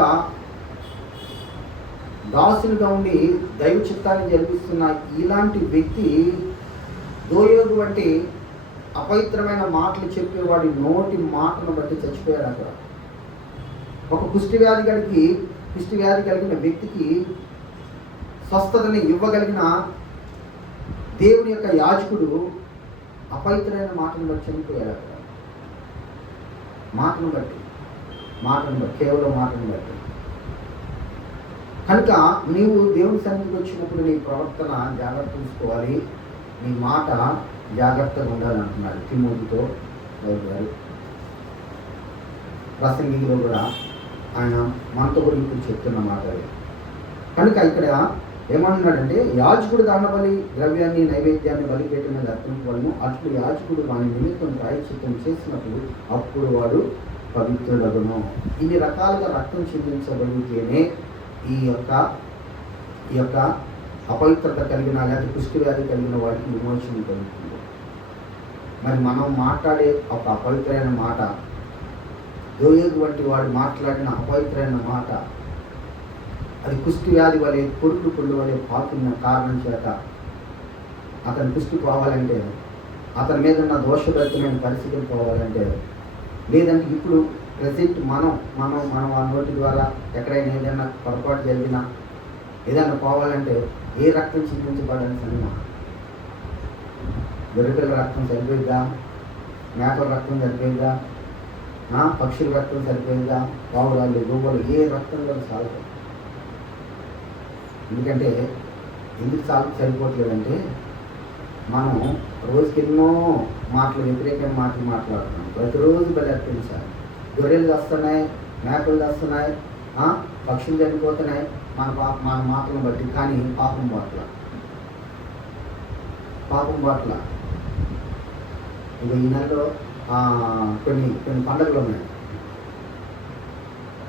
దాసునిగా ఉండి దైవ చిత్తాన్ని జరిపిస్తున్న ఇలాంటి వ్యక్తి దోయోగు వంటి అపవిత్రమైన మాటలు చెప్పేవాడి నోటి మాటను బట్టి చచ్చిపోయాడు అక్కడ. ఒక కుష్టి వ్యాధి కలిగిన వ్యక్తికి స్వస్థతని ఇవ్వగలిగిన దేవుని యొక్క యాజకుడు అపవిత్రమైన మాటను బట్టి చనిపోయాడు అక్కడ. మాటను బట్టి కేవలం మాటను బట్టి. కనుక నీవు దేవుని సన్నిధికి వచ్చినప్పుడు నీ ప్రవర్తన జాగ్రత్త తీసుకోవాలి, నీ మాట జాగ్రత్తగా ఉండాలంటున్నాడు తిమోతితో గారు. ప్రసంగిలో కూడా ఆయన మనతో కూడా ఇప్పుడు చెప్తున్న మాట. కనుక ఇక్కడ ఏమంటున్నాడంటే, యాజకుడు దహనబలి ద్రవ్యాన్ని నైవేద్యాన్ని బలిపీఠం మీద అర్పించవలను, అట్లు యాజకుడు వాని నిమిత్తం ప్రాయశ్చిత్తం చేసినప్పుడు అప్పుడు వాడు పవిత్రుడగును. ఇన్ని రకాలుగా రక్తం చెందించబడితేనే ఈ యొక్క అపవిత్రత కలిగిన లేదా కుష్టి వ్యాధి కలిగిన వాటికి విమోచన కలుగుతుంది. మరి మనం మాట్లాడే ఒక అపవిత్రమైన మాట, దోయేగు వంటి వాడు మాట్లాడిన అపవిత్రమైన మాట, అది కుష్టి వ్యాధి వలె పొరుగు పుళ్ళు వలె పాకున్న కారణం చేత అతని కుష్టి పోవాలంటే, అతని మీద ఉన్న దోషభరితమైన పరిస్థితులు పోవాలంటే, లేదంటే ఇప్పుడు ప్రజెంట్ మనం ఆ నోటి ద్వారా ఎక్కడైనా ఏదైనా పొరపాటు జరిగినా ఏదైనా పోవాలంటే ఏ రక్తం చింతించబడని సరిగా గొర్రెపిల్ల రక్తం సరిపోయిద్దా, మేకల రక్తం సరిపోయిద్దా, పక్షుల రక్తం సరిపోయిద్దా, పావురాళ్ళు గోవులు ఏ రక్తం కూడా సాగుతుంది. ఎందుకంటే ఎందుకు సరిపోవట్లేదంటే మనం రోజుకి ఎన్నో మాటలు వ్యతిరేకమైన మాటలు మాట్లాడుతున్నాం. ప్రతిరోజు బలి అర్పించాలి. గొర్రెలు వస్తున్నాయి, మేకలు వస్తున్నాయి, పక్షులు చనిపోతున్నాయి మన మాటలను బట్టి. కానీ పాపం బాట్ల ఇక ఈ నెలలో కొన్ని పండుగలు ఉన్నాయి.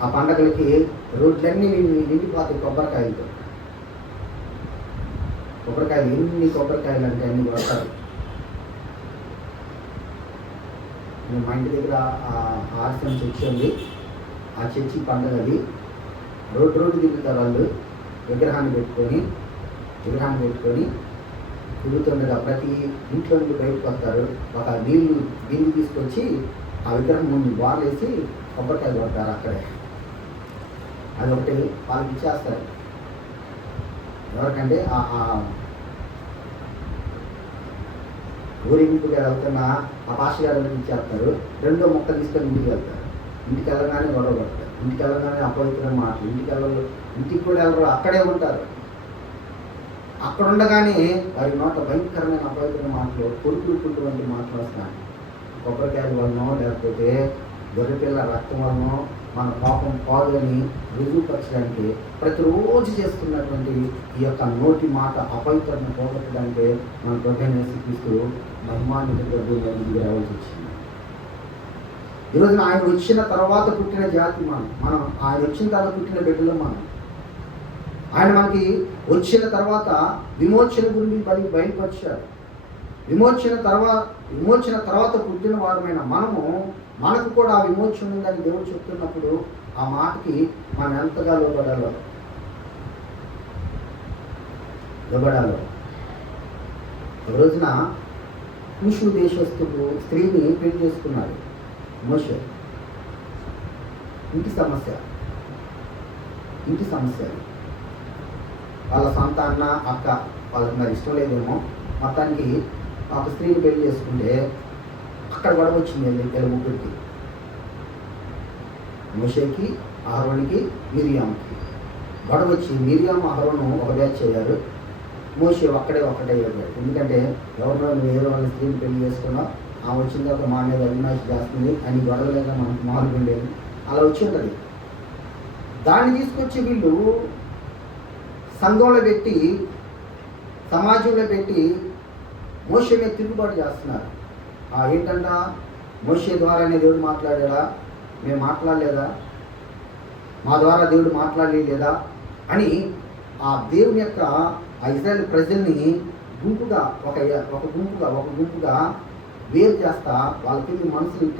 ఆ పండుగలకి రోడ్లన్నీ నిండిపోతాయి కొబ్బరికాయలు. ఎన్ని కొబ్బరికాయలు అంటే అన్ని కొడతారు. నేను మా ఇంటి దగ్గర ఆర్సన్ చర్చి ఉంది. ఆ చర్చి పండుగది రోడ్డు తిరుగుతారు వాళ్ళు. విగ్రహాన్ని పెట్టుకొని తిరుగుతుండగా ప్రతి ఇంట్లో నుండి బయటకు వస్తారు. ఒక నీళ్ళు బిందు తీసుకొచ్చి ఆ విగ్రహం ముందు బాలేసి కొబ్బరికాయలు కొడతారు అక్కడే. అది ఒకటి వాళ్ళకి ఇచ్చేస్తారు. ఎవరికంటే ఊరేగింపుగా వెళ్తున్న ఆ పాస్టర్ గారు ఇచ్చేస్తారు. రెండో మొక్క తీసుకొని ఇంటికి వెళ్తారు. ఇంటికి వెళ్ళగానే గొడవ పడతారు. ఇంటికి వెళ్ళగానే అపవిత్రమైన మాటలు. ఇంటికి కూడా వెళ్ళరు, అక్కడే ఉంటారు. అక్కడ ఉండగానే వారి నోట భయంకరమైన అపవిత్రమైన మాటలు, పురుగు వంటి మాటలు వస్తాయి. కొబ్బరికాయల వలనో లేకపోతే గొర్రెపిల్ల రక్తం వలనో మన పాపం కాదు అని రుజువుపరచడానికి ప్రతిరోజు చేస్తున్నటువంటి ఈ యొక్క నోటి మాట అపవిత్రతను పోగొట్టడానికి మన ప్రభువైన యేసుక్రీస్తు మహిమాన్వితుడిగా భూమికి రావాల్సి వచ్చింది. ఈరోజున ఆయన వచ్చిన తర్వాత పుట్టిన జాతి మనం ఆయన వచ్చిన తర్వాత పుట్టిన బిడ్డలు మనం. ఆయన మనకి వచ్చిన తర్వాత విమోచన గురించి బయలుపరిచారు. విమోచన తర్వాత పుట్టిన వారమైన మనకు కూడా ఆ విమోచన ఉందని దేవుడు చెప్తున్నప్పుడు ఆ మాటకి మనం ఎంతగా లోబడాలో. ఒక రోజున కూషు దేశస్తుడు స్త్రీని పెళ్లి చేసుకున్నాడు మోషే. ఇంటి సమస్య వాళ్ళ సొంత అన్న అక్క వాళ్ళకి మరి ఇష్టం లేదేమో, మొత్తానికి ఒక స్త్రీని పెళ్లి చేసుకుంటే అక్కడ గొడవ వచ్చింది. తెలుగు ముగ్గురికి, మోషేకి, అహరోనుకి, మిరియాముకి గొడవ వచ్చి మిరియాము అహరోను ఒక బ్యాచ్ అయ్యారు. మోషే ఒకటే అయ్యాడు. ఎందుకంటే ఎవరినో నువ్వు ఏదో వాళ్ళ స్త్రీని పెళ్లి చేసుకున్నావు, ఆ వచ్చిన తర్వాత మా మీద అవినాశి చేస్తుంది అని గొడవలేక మనకు మామూలుగా ఉండేది. అలా వచ్చి ఉంటుంది. దాన్ని తీసుకొచ్చి వీళ్ళు సంఘంలో పెట్టి, సమాజంలో పెట్టి మోషే మీద తిరుగుబాటు చేస్తున్నారు. ఏంటంట, మోషే ద్వారానే దేవుడు మాట్లాడాడా, మేము మాట్లాడలేదా, మా ద్వారా దేవుడు మాట్లాడలేదా అని ఆ దేవుని యొక్క ఆ ఇశ్రాయేలు ప్రజల్ని ఒక గుంపుగా వేరు చేస్తా వాళ్ళకి మనసుని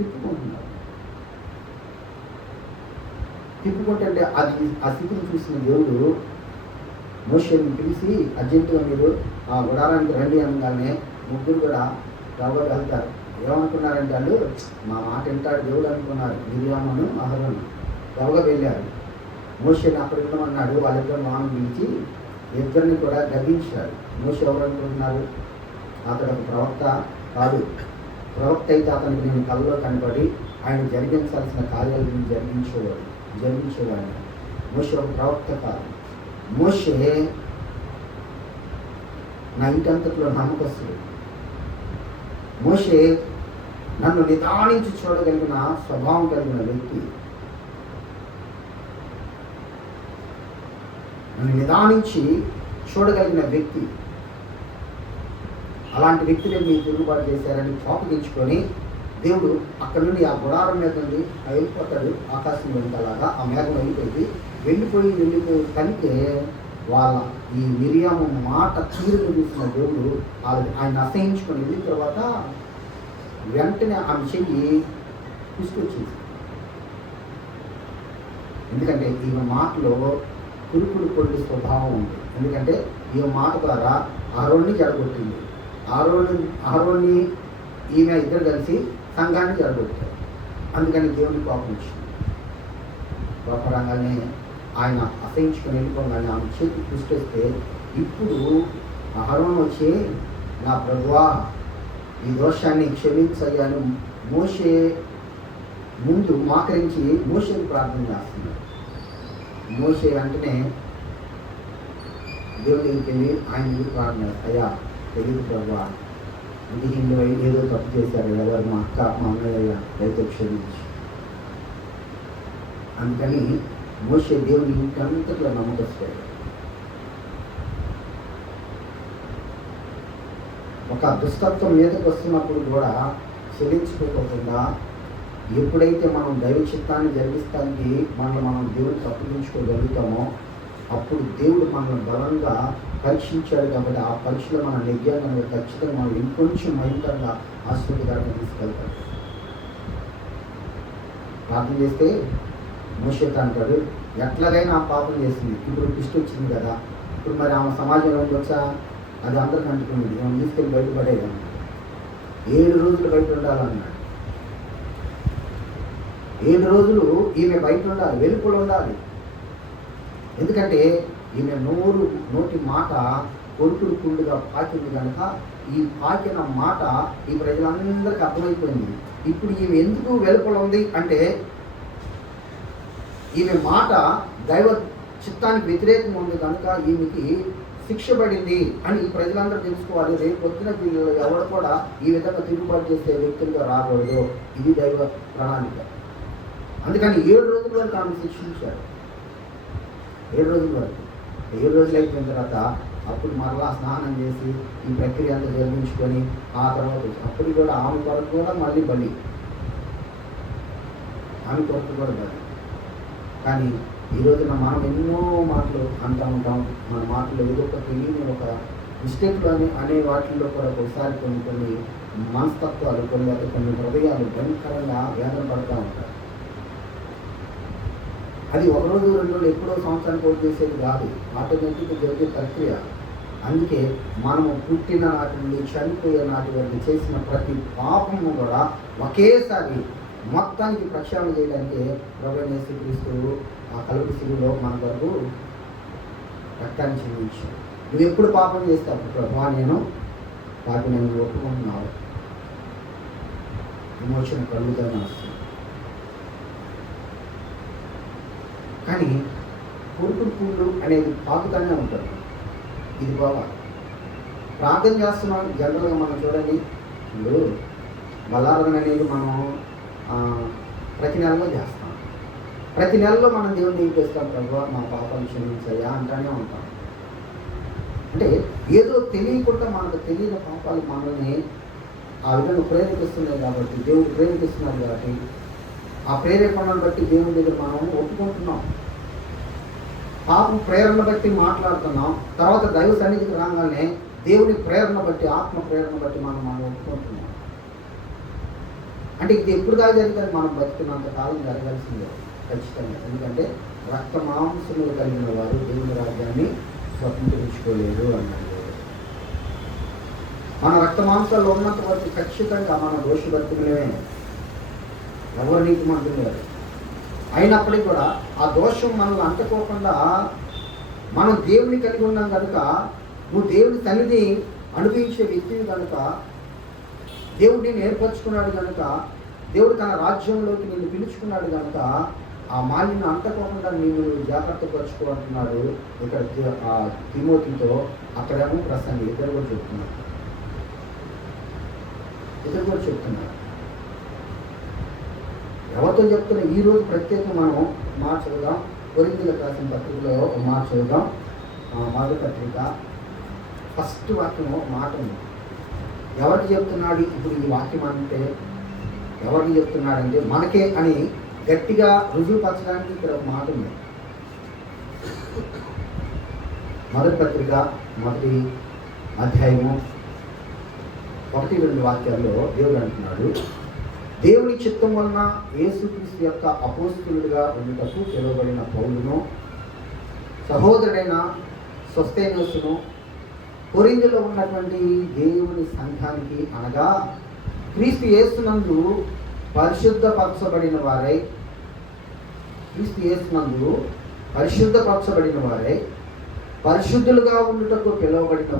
తిప్పుకుంటుంటే అది ఆ స్థితిని చూసిన దేవుడు మోషేని పిలిచి అర్జెంటుగా మీరు ఆ గుడారానికి రండి అనగానే ముగ్గురు కూడా గబగబా వెళ్తారు. ఏమనుకున్నారంటే వాళ్ళు మా మాట వింటాడు దేవుడు అనుకున్నారు. మిరియామును అహరోను గబగబా వెళ్ళారు. మోషేని అక్కడ ఉండమన్నాడు. వాళ్ళిద్దరు నాన్న పిలిచి ఇద్దరిని కూడా గద్దించారు. మోషే ఎవరు అనుకుంటున్నారు? అతడు ఒక ప్రవక్త కాదు. ప్రవక్త అయితే అతనికి నేను కళ్ళలో కనబడి ఆయన జరిగించాల్సిన కార్యాలను జరిగించేవాడిని. మోషే ఒక ప్రవక్త కాదు. మోషే నా ఇంటంతట్లో నమ్మకస్తుడు. మోషే నన్ను నిదానించి చూడగలిగిన స్వభావం కలిగిన వ్యక్తి. నన్ను నిదానించి చూడగలిగిన వ్యక్తి. అలాంటి వ్యక్తిని మీరు తిరుగుబాటు చేశారని కోపగించుకొని దేవుడు అక్కడి నుండి ఆ గుడారం మీద నుండి వెళ్ళిపోతాడు. ఆకాశం వెంటలాగా ఆ మేఘం వెళ్ళిపోయి కనుకే వాళ్ళ ఈ మిరియాము మాట తీరును చూసిన దేవుడు ఆయన అసహించుకొని వెళ్ళిన తర్వాత వెంటనే ఆమె చెయ్యి తీసుకొచ్చింది. ఎందుకంటే ఈమె మాటలో కురుకుడు కొద్ది స్వభావం ఉంది. ఎందుకంటే ఈ మాట ద్వారా అహరోన్ని జడగొట్టింది. అహరోన్ని ఈమె ఇద్దరు కలిసి సంఘాన్ని జడగొట్టారు. అందుకని దేవుని కోపం వచ్చింది. కోపరంగానే ఆయన అసహించుకొని వెళ్ళిపోగానే ఆమె చేతి పుష్టిస్తే ఇప్పుడు అహరోను వచ్చి నా ప్రభువా ఈ దోషాన్ని క్షమించయ్యాను మోషే ముందు మాకరించి మోషేకి ప్రార్థన చేస్తున్నాడు. మోషే వెంటనే దేవుడి దగ్గరికి వెళ్ళి ఆయన ముందు ప్రార్థన, అయ్యా తెలియదు ప్రభువా, ఇంటిలో ఏదో తప్పు చేశారు, ఎవరు మా అక్క మా అన్నయ్య రైతు క్షమించి. అందుకని మోషే దేవుని ఇంకంతట్లో నమ్మకస్తాడు. ఒక దుస్తత్వం మీదకి వస్తున్నప్పుడు కూడా చెల్లించుకోకుండా ఎప్పుడైతే మనం దైవ చిత్తాన్ని జరిగిస్తానికి మనం దేవుడికి అప్పగించుకోగలుగుతామో అప్పుడు దేవుడు మనల్ని బలంగా పరీక్షించాడు. కాబట్టి ఆ పరీక్షలో మనం నెగ్గాక ఖచ్చితంగా మనం ఇంకొంచెం భయంకరంగా ఆశ్చర్యకరంగా తీసుకెళ్తాడు. ప్రార్థన చేస్తే మోషేత అంటాడు, ఎట్లాగైనా ఆ పాపం చేసింది, ఇప్పుడు పిష్టి వచ్చింది కదా, ఇప్పుడు మరి ఆమె సమాజంలో వచ్చా అది అందరికి అంటుకుంది, మనం తీసుకెళ్ళి బయటపడేది. 7 రోజులు బయట ఉండాలన్నాడు. 7 రోజులు ఈమె బయట ఉండాలి, వెలుపల ఉండాలి. ఎందుకంటే ఈమె నోటి మాట కొరుకుడు కుండుగా పాకింది కనుక ఈ పాకిన మాట ఈ ప్రజలందరికీ అర్థమైపోయింది. ఇప్పుడు ఈమె ఎందుకు వెలుపల ఉంది అంటే ఈమె మాట దైవ చిత్తానికి వ్యతిరేకంగా ఉంది కనుక ఈమెకి శిక్ష పడింది అని ఈ ప్రజలందరూ తెలుసుకోవాలి. రేపు పొద్దున వీళ్ళు ఎవరు కూడా ఈ విధంగా తిరుగుబాటు చేసే వ్యక్తులుగా రాకూడదు. ఇది దైవ ప్రణాళిక. అందుకని 7 రోజుల వరకు ఆమె శిక్షించారు. 7 రోజుల వరకు. 7 రోజులు అయిపోయిన తర్వాత అప్పుడు మరలా స్నానం చేసి ఈ ప్రక్రియ అంతా జరిగించుకొని ఆ తర్వాత అప్పుడు కూడా ఆమె కొరకు కూడా మళ్ళీ బలి, ఆమె కొరకు కూడా బలి. కానీ ఈ రోజున మనం ఎన్నో మాటలు అంటూ ఉంటాం. మన మాటలు ఏదో ఒక తెలియని ఒక మిస్టేక్లు అనే వాటిల్లో కూడా ఒకసారి కొన్ని మనస్తత్వాలు కొన్ని హృదయాలు భయంకరంగా వేదన పడుతూ ఉంటాయి. అది 1 రోజు 2 రోజులు ఎప్పుడో సంవత్సరానికి కోట్ చేసేది కాదు, ఆటోమేటిక్గా జరిగే ప్రక్రియ. అందుకే మనము పుట్టిన నాటి నుండి చనిపోయే నాటి వరకు చేసిన ప్రతి పాపము కూడా ఒకేసారి మొత్తానికి ప్రక్షాళన చేయడానికి ప్రభువైన యేసుక్రీస్తు ఆ కలువరి శిలువలో మన వరకు రక్తాన్ని చెందించాడు. నువ్వు ఎప్పుడు పాపం చేస్తావు? ప్రభువా నేను ఒప్పుకుంటున్నావు, విమోచన కలుగుతాను వస్తుంది. కానీ కొరుకుడు పూలు అనేది పాకుతానే ఉంటుంది. ఇది పోవాలి. ప్రార్థన చేస్తున్నాం జనరల్గా మనం చూడండి, ఇప్పుడు బలారాధన అనేది మనం ప్రతి నెలలో చేస్తాం. ప్రతి నెలలో మనం దేవుని ఏం చేస్తాం? ప్రభువా మా పాపాలు క్షమించయ్యా అంటానే ఉంటాం. అంటే ఏదో తెలియకుండా మనకు తెలియని పాపాలు మనల్ని ఆ విధంగా ప్రేరేపిస్తున్నాయి. కాబట్టి దేవుడు ప్రేరేపిస్తున్నాడు కాబట్టి ఆ ప్రేరేపణను బట్టి దేవుని దగ్గర మనం ఒప్పుకుంటున్నాం. పాపం ప్రేరణ బట్టి మాట్లాడుతున్నాం. తర్వాత దైవ సన్నిధికి రాగానే దేవుని ప్రేరణ బట్టి ఆత్మ ప్రేరణ బట్టి మనం ఒప్పుకుంటున్నాం. అంటే ఇది ఎప్పుడు దాకా జరుగుతుంది? మనం బతికినంత కాలం జరగాల్సిందే ఖచ్చితంగా. ఎందుకంటే రక్త మాంసములు కలిగిన వారు దేవుని రాజ్యాన్ని చేసుకోలేదు అన్నాడు. మన రక్త మాంసాల్లో ఉన్నంత వరకు ఖచ్చితంగా మన దోషభక్తులమే, ఎవరు నీతిమంతులు లేరు. అయినప్పటికీ కూడా ఆ దోషం మనల్ని అంటుకోకుండా మనం దేవుని కలిగి ఉన్నాం కనుక, నువ్వు దేవుని సన్నిధి అనుభవించే వ్యక్తిని కనుక, దేవుడు నేను ఏర్పరచుకున్నాడు కనుక, దేవుడు తన రాజ్యంలోకి నిన్ను పిలుచుకున్నాడు కనుక ఆ మాలిని అంటకోకుండా నేను జాగ్రత్త పరుచుకోమంటున్నాడు. ఇక్కడ తిమోతితో, అక్కడేమో ప్రసంగి ఇద్దరు కూడా చెప్తున్నారు. ఎవరితో చెప్తున్నా ఈరోజు ప్రత్యేకంగా మనం మార్చవుదాం. కొరింథీయులకు రాసిన పత్రికలో మార్చవుదాం. మొదటి పత్రిక ఫస్ట్ వాక్యం మాట ఉంది. ఎవరికి చెప్తున్నాడు ఇప్పుడు ఈ వాక్యం అంటే? ఎవరికి చెప్తున్నాడంటే మనకే అని గట్టిగా రుజువుపరచడానికి ఇక్కడ ఒక మాట ఉంది. మొదటి పత్రిక మొదటి అధ్యాయము 1-2 వాక్యాల్లో దేవుడు అంటున్నాడు, దేవుని చిత్తం వలన యేసుక్రీస్తు యొక్క అపోస్తలుడిగా ఉండుటకు పిలువబడిన పౌలును, సహోదరుడైన సోస్తెనేసును, కొరింథీలో ఉన్నటువంటి దేవుని సంఘానికి, అనగా క్రీస్తు యేసునందు పరిశుద్ధపరచబడిన వారై, పరిశుద్ధులుగా ఉండుటకు పిలువబడిన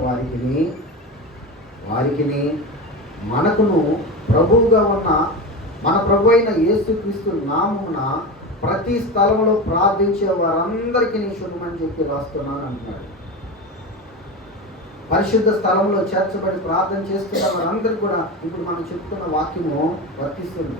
వారికిని మనకును ప్రభువుగా ఉన్న మన ప్రభు అయిన యేసుక్రీస్తు నామమున ప్రతి స్థలంలో ప్రార్థించే వారందరికీ శుభమని చెప్పి రాస్తున్నాను అంటున్నాడు. పరిశుద్ధ స్థలంలో చేర్చబడి ప్రార్థన చేస్తున్న వారందరికీ కూడా ఇప్పుడు మనం చెప్పుకున్న వాక్యము వర్తిస్తుంది.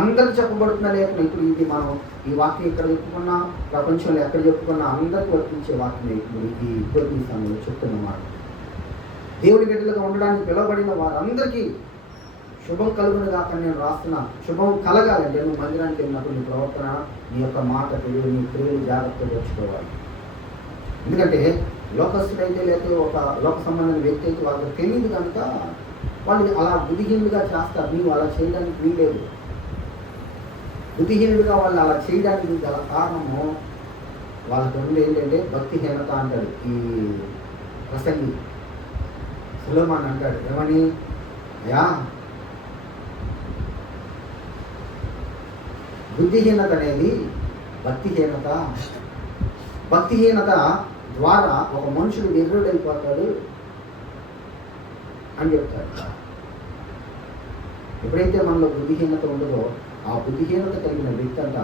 అందరికి చెప్పబడుతున్న లేకుండా ఇప్పుడు ఇది మనం ఈ వాక్యం ఇక్కడ చెప్పుకున్నా, ప్రపంచంలో ఎక్కడ చెప్పుకున్నా అందరికీ వర్తించే వాక్యం ఇప్పుడు ఈ కొద్ది సమయంలో చెప్తున్నమాట. దేవుడి బిడ్డలుగా ఉండడానికి పిలువబడిన వారందరికీ శుభం కలుగును కాక నేను రాస్తున్నా. శుభం కలగాలంటే నువ్వు మందిరానికి వెళ్ళినప్పుడు నీ ప్రవర్తన, నీ యొక్క మాట తెలియదు, నీ క్రియలు జాగ్రత్తగా తెచ్చుకోవాలి. ఎందుకంటే లోకస్తుడైతే లేకపోతే ఒక లోక సంబంధమైన వ్యక్తి అయితే వాళ్ళకి తెలియదు కనుక వాళ్ళు అలా బుద్ధిహీనులుగా చేస్తారు. నీవు అలా చేయడానికి వీలేదు. బుద్ధిహీనుడిగా వాళ్ళు అలా చేయడానికి గల కారణము వాళ్ళకు ఉంది ఏంటంటే భక్తిహీనత అంటాడు ఈ ప్రసంగి. సులమాన్ అంటాడు ఏమని, అయ్యా బుద్ధిహీనత అనేది భక్తిహీనత ద్వారా ఒక మనుషుడు నిర్రుడైపోతాడు అని చెప్తాడు. ఎప్పుడైతే మనలో బుద్ధిహీనత ఉండదో ఆ బుద్ధిహీనత కలిగిన వ్యక్తి అంట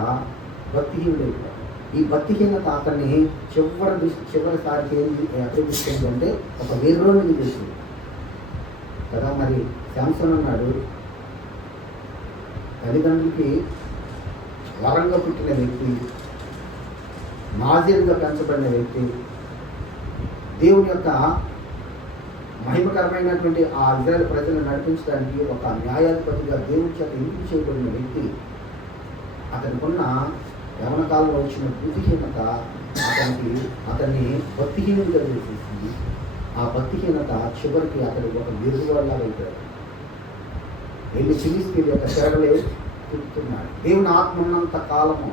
భక్తిహీనుడైపోతాడు. ఈ భక్తిహీనత అతన్ని చివరిసారికి ఎక్కడ తీసుకుంది అంటే ఒక వీర్రోని చేసింది కదా. మరి శాంసన్ అన్నాడు, తల్లిదండ్రులకి వరంగా పుట్టిన వ్యక్తి, నాజీరుగా పెంచబడిన వ్యక్తి, దేవుని యొక్క మహిమకరమైనటువంటి ఆ ఇజ్రాయేల్ ప్రజలను నడిపించడానికి ఒక న్యాయాధిపతిగా దేవుని చేత ఎంపిక చేయబడిన వ్యక్తి, అతనికున్న యవన కాలంలో వచ్చిన బుద్ధిహీనత అతన్ని భక్తిహీనుడిగా చేసేసింది. ఆ భక్తిహీనత చివరికి అతడు ఒక విరుగులాగా అయిపోయాడు. వెళ్ళి ఫిలిష్తీయుల యొక్క చెరలే తిప్పుతున్నాడు. దేవుని ఆత్మ ఉన్నంత కాలము,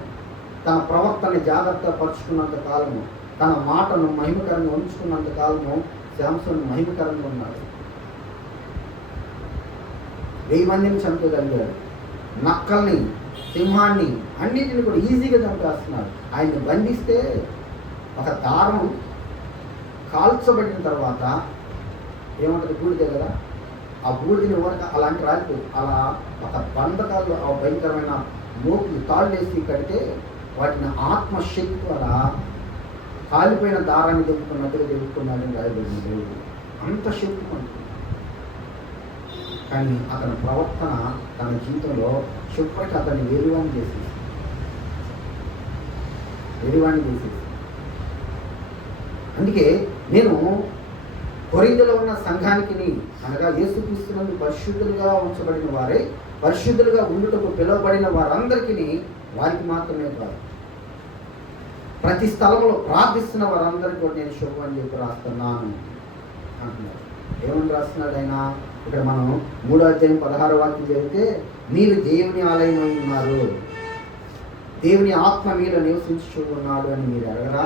తన ప్రవర్తన జాగ్రత్త పరుచుకున్నంత కాలము, తన మాటను మహిమకరంగా ఉంచుకున్నంత కాలము శాంసన్ మహిమకరంగా ఉన్నాడు. 1000 మందిని చంపగలిగాడు. నక్కల్ని, సింహాన్ని, అన్నింటిని కూడా ఈజీగా చంపేస్తున్నాడు. ఆయన్ని బంధిస్తే ఒక దారం కాల్చబడిన తర్వాత ఏమంటుంది, బూడిదే కదా, ఆ బూడిదని వరకు అలాంటి రాలిపోదు. అలా ఒక బంధకాలు ఆ భయంకరమైన మోపులు తాళ్ళు వేసి కడితే వాటిని ఆత్మశక్తి వల్ల కాలిపోయిన దారాన్ని దింపుకున్నట్టుగా దింపుకున్నాడని రాయబడింది. దేవుడు అంత శక్తి పొందుతుంది. కానీ అతని ప్రవర్తన తన జీవితంలో చివరికి అతన్ని వెరివాణి చేసేసి అందుకే నేను కొరింథీలో ఉన్న సంఘానికి, అనగా యేసుక్రీస్తునందు పరిశుద్ధులుగా ఉంచబడిన వారే, పరిశుద్ధులుగా ఉండుటకు పిలువబడిన వారందరికీ, వారికి మాత్రమే కాదు ప్రతి స్థలంలో ప్రార్థిస్తున్న వారందరికీ కూడా నేను శుభం అని చెప్పి రాస్తున్నాను అంటున్నారు. ఏమని రాస్తున్నాడు ఆయన? ఇక్కడ మనం 3వ అధ్యాయం 16వ వాక్యం చదివితే, మీరు దేవుని ఆలయమై ఉన్నారు, దేవుని ఆత్మ మీలో నివసించు ఉన్నాడు అని మీరు ఎరగరా?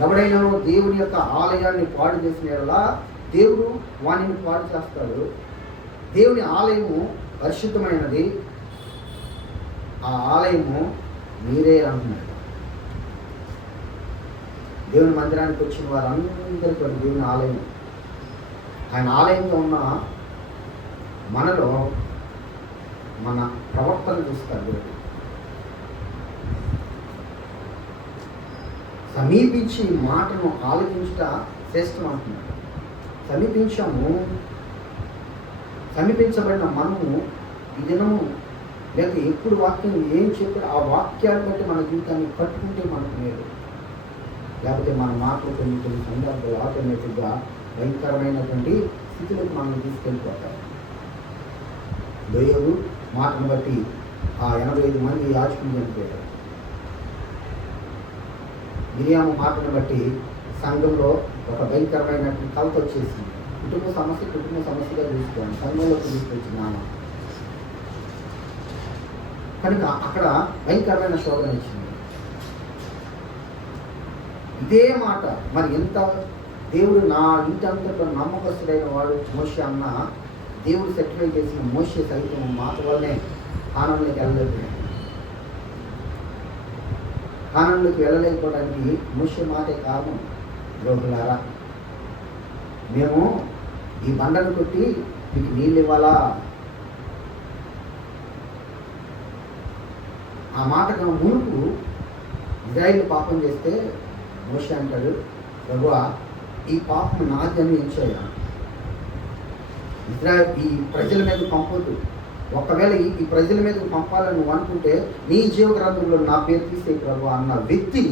ఎవడైనా దేవుని యొక్క ఆలయాన్ని పాడు చేసిన యెడల దేవుడు వానిని పాడు చేస్తాడు. దేవుని ఆలయము పరిశుద్ధమైనది, ఆ ఆలయము మీరే అంటున్నాడు. దేవుని మందిరానికి వచ్చిన వారందరికీ దేవుని ఆలయం. ఆయన ఆలయంలో ఉన్న మనలో మన ప్రవర్తన చూస్తారు దేవుడు. సమీపించి మాటను ఆలోచించుట శ్రేష్టం అంటున్నాడు. సమీపించబడిన మనము ఈ దినము లేక ఎప్పుడు వాక్యం ఏం చెప్పారు ఆ వాక్యాన్ని బట్టి మన జీవితాన్ని కట్టుకుంటే మనకు మేలు. లేకపోతే మన మాటలు కొన్ని సందర్భాలు ఆటోమేటిక్గా భయంకరమైనటువంటి స్థితిలోకి మనం తీసుకెళ్ళిపోతాం. లోయలు మాటను బట్టి ఆ 85 మంది యాజకులు చనిపోయారు. మిరియాము మాటను బట్టి సంఘంలో ఒక భయంకరమైనటువంటి కలత వచ్చేసింది. కుటుంబ సమస్యగా తీసుకోండి, సంఘంలోకి తీసుకొచ్చింది. కనుక అక్కడ భయంకరమైన శోధన వచ్చింది. ఇదే మాట మరి ఎంత దేవుడు నా ఇంటి అంతటా నమ్మకస్తుడైన వాడు మోషే అన్న దేవుడు సెటిల్ చేసిన మోషే సైతం మాట వల్లనే కానంలోకి వెళ్ళలేకపోయాడు. కానంలోకి వెళ్ళలేకపోవడానికి మోషే మాటే కారణం. ద్రోహులారా, మేము ఈ బండను కొట్టి మీకు నీళ్ళు ఇవ్వాలా? ఆ మాటకు మునుపు ఇజ్రాయేలు పాపం చేస్తే మోషే అంటాడు, ప్రభువా ఈ పాపం నాది అని ఎంచాయా, ఈ ప్రజల మీద పంపొద్దు. ఒకవేళ ఈ ప్రజల మీద పంపాలని నువ్వు అనుకుంటే నీ జీవ గ్రంథంలో నా పేరు తీసే ప్రభు అన్న వ్యక్తి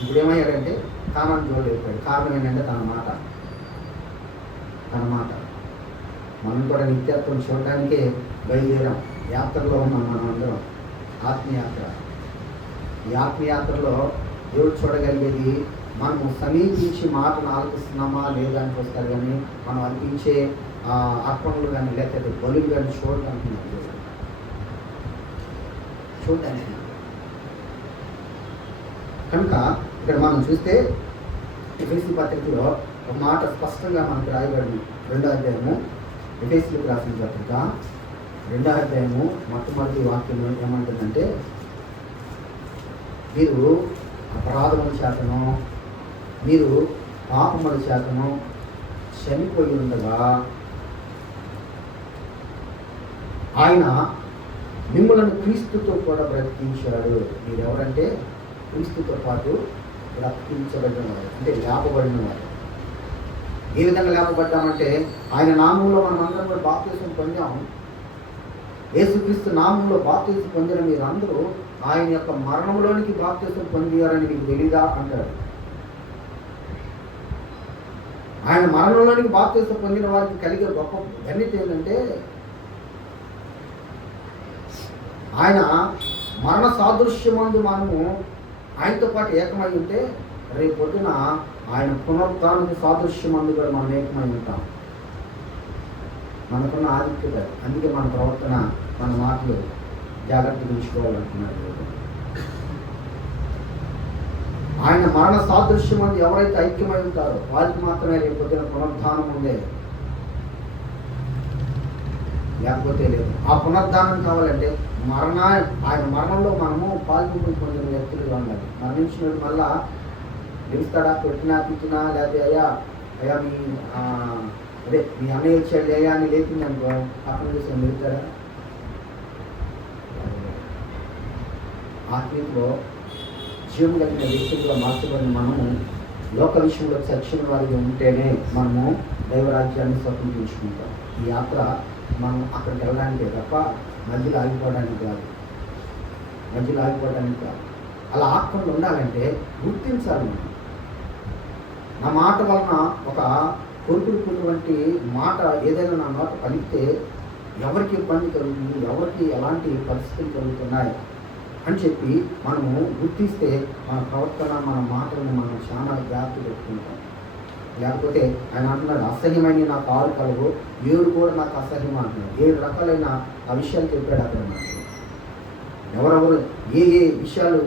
ఇప్పుడు ఏమయ్యాడంటే కానాను చూడలేకపోయాడు. కారణం ఏంటంటే తన మాట. మనం కూడా నిత్యత్వం చూడడానికే బయలుదేరాం. యాత్రలో ఉన్నాం మనం అందరం. ఆత్మయాత్ర. ఈ ఆత్మయాత్రలో దేవుడు చూడగలిగేది మనము సమీపించి మాటను ఆలపిస్తున్నామా లేదా అని వస్తారు. కానీ మనం అనిపించే అర్పణలు కానీ లేకపోతే బలులు కానీ చూడడానికి కనుక ఇక్కడ మనం చూస్తే ఎఫెసీ పత్రికలో ఒక మాట స్పష్టంగా మనకు రాయబడింది. 2వ అధ్యాయము ఎఫెసీలకు రాసిన పత్రిక 2వ అధ్యాయము మొట్టమొదటి వాక్యం ఏమంటుందంటే, మీరు అపరాధముల చేతను మీరు పాపముల చేతను చనిపోయి ఉండగా ఆయన మిమ్మల్ని క్రీస్తుతో కూడా బ్రతికించాడు. మీరు ఎవరంటే క్రీస్తుతో పాటు బ్రతికించబడిన వారు, అంటే లేపబడిన వారు. ఏ విధంగా లేపబడ్డామంటే ఆయన నామంలో మనం అందరం కూడా బాప్తిసం పొందాం. యేసుక్రీస్తు నామంలో బాప్తిసం పొందిన మీరు అందరూ ఆయన యొక్క మరణంలోనికి బాప్తిసం పొందారని మీకు తెలీదా అంటారు. ఆయన మరణంలోనికి బాప్తిసం పొందిన వారికి కలిగే గొప్ప ధన్యత ఏంటంటే ఆయన మరణ సాదృశ్యమందు మనము ఆయనతో పాటు ఏకమై ఉంటే రేపు పొద్దున ఆయన పునరుద్ధానికి సాదృశ్యమందు కూడా మనం ఏకమై ఉంటాం. మనకున్న ఆధిక్యత. అందుకే మన ప్రవర్తన, మన మాటలు జాగ్రత్త తీసుకోవాలంటున్నారు. ఆయన మరణ సాదృశ్యమందు ఎవరైతే ఐక్యమై ఉంటారో వారికి మాత్రమే రేపు పొద్దున పునరుద్ధానం ఉందే, లేకపోతే లేదు. ఆ పునరుద్ధానం కావాలంటే ఆయన మరణంలో మనము పాల్గొని పొందిన వ్యక్తులుగా ఉండాలి. మరణించినప్పుడు మళ్ళా పిలుస్తాడా, పెట్టినా తిట్టినా లేకపోతే అయ్యా మీ అన్నయ్య వచ్చాడు అయ్యా అని లేపింది అనుకో పక్కన చూసి వెళ్తారా? ఆత్మీయతలో జీవం కలిగిన వ్యక్తులుగా మార్చబడిన మనము లోక విషయంలో చచ్చిన వారిగా ఉంటేనే మనము దైవరాజ్యాన్ని స్వతంత్రించుకుంటాం. ఈ యాత్ర మనం అక్కడికి వెళ్ళడానికే తప్ప మధ్యలో ఆగిపోవడానికి కాదు. అలా ఆత్మలు ఉండాలంటే గుర్తించాలి. నా మాట వలన ఒక కొడుకున్నటువంటి మాట ఏదైనా నా మాట పలికితే ఎవరికి ఇబ్బంది కలుగుతుంది, ఎవరికి ఎలాంటి పరిస్థితులు కలుగుతున్నాయి అని చెప్పి మనము గుర్తిస్తే మన ప్రవర్తన, మన మాటలను మనం చాలా జాగ్రత్త పెట్టుకుంటాం. లేకపోతే ఆయన అంటున్నాడు, అసహ్యమైన నాకు 6 కలుగు 7 కూడా నాకు అసహ్యం అంటున్నాడు. 7 రకాలైన ఆ విషయాలు చెప్పాడు అక్కడ. మనకి ఎవరెవరు ఏ విషయాలు